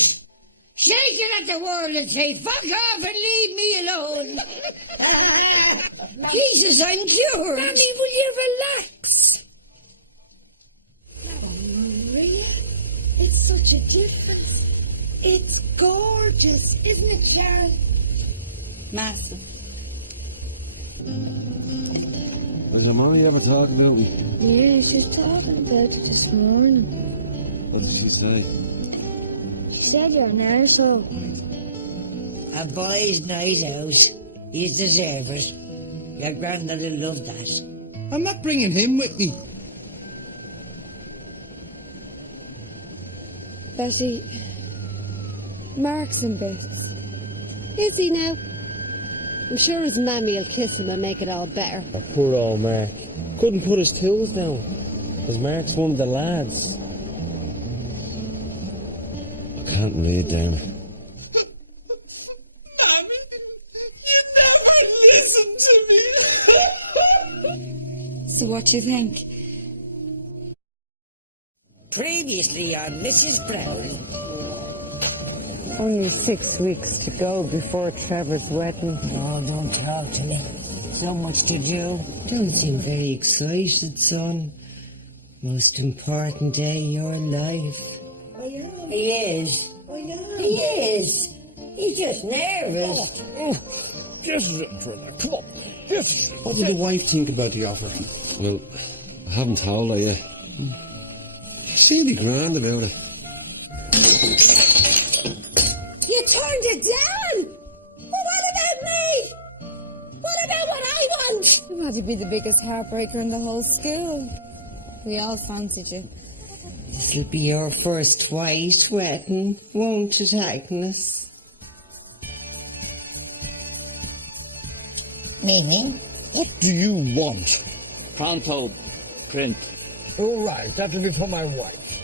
Shake it at the world and say, fuck off and leave me alone. Jesus, I'm cured. Mammy, will you relax? Oh, Maria, it's such a difference. It's gorgeous, isn't it, Sharon? Massive. Has your mommy ever talked about me? Yeah, she's talking about it this morning. What did she say? She said you're an arsehole. A boy's night out. You deserve it. Your granddad will love that. I'm not bringing him with me. Betty, Mark's in bits. Is he now? I'm sure his mammy will kiss him and make it all better. Oh, poor old Mark. Couldn't put his tools down. Because Mark's one of the lads. I can't read, Dermot. So what do you think? Previously on Mrs. Brown. Only 6 weeks to go before Trevor's wedding. Oh, don't talk to me. So much to do. Don't seem very excited, son. Most important day of your life. He is. He is. He's just nervous. This is it, brother. Come on. This is it. What did the wife think about the offer? Well, I haven't told her yet. She's really grand about it. You turned it down? Well, what about me? What about what I want? You had to be the biggest heartbreaker in the whole school. We all fancied you. This'll be your first white wedding, won't it, Agnes? Meaning? What do you want? Pronto print. All right, that'll be for my wife.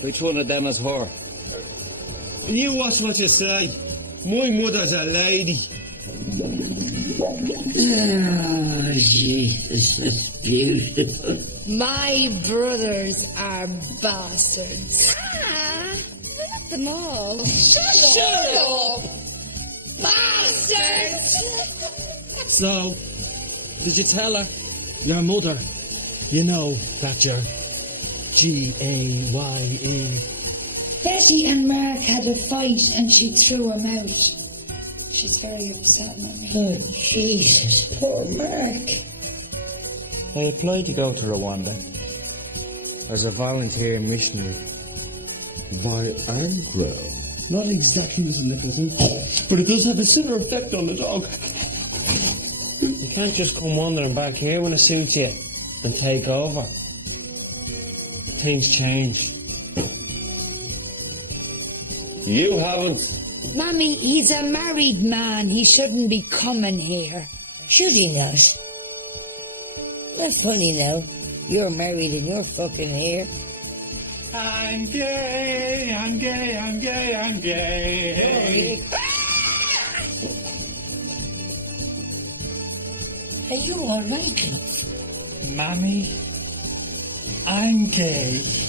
Which one of them is her? You watch what you say. My mother's a lady. Oh, Jesus, that's beautiful. My brothers are bastards. Not them all. Shut up! Bastards! So, did you tell her? Your mother. You know that you're G-A-Y-N. Betty and Mark had a fight and she threw him out. She's very upset, Mummy. Oh, Jesus, poor Mark. I applied to go to Rwanda as a volunteer missionary. Viagra. Not exactly as a nicotine, but it does have a similar effect on the dog. You can't just come wandering back here when it suits you and take over. Things change. You haven't. Mummy, he's a married man. He shouldn't be coming here. Should he not? Not funny now. You're married and you're fucking here. I'm gay, I'm gay, I'm gay, I'm gay. Are you all right, love? Mommy, I'm gay.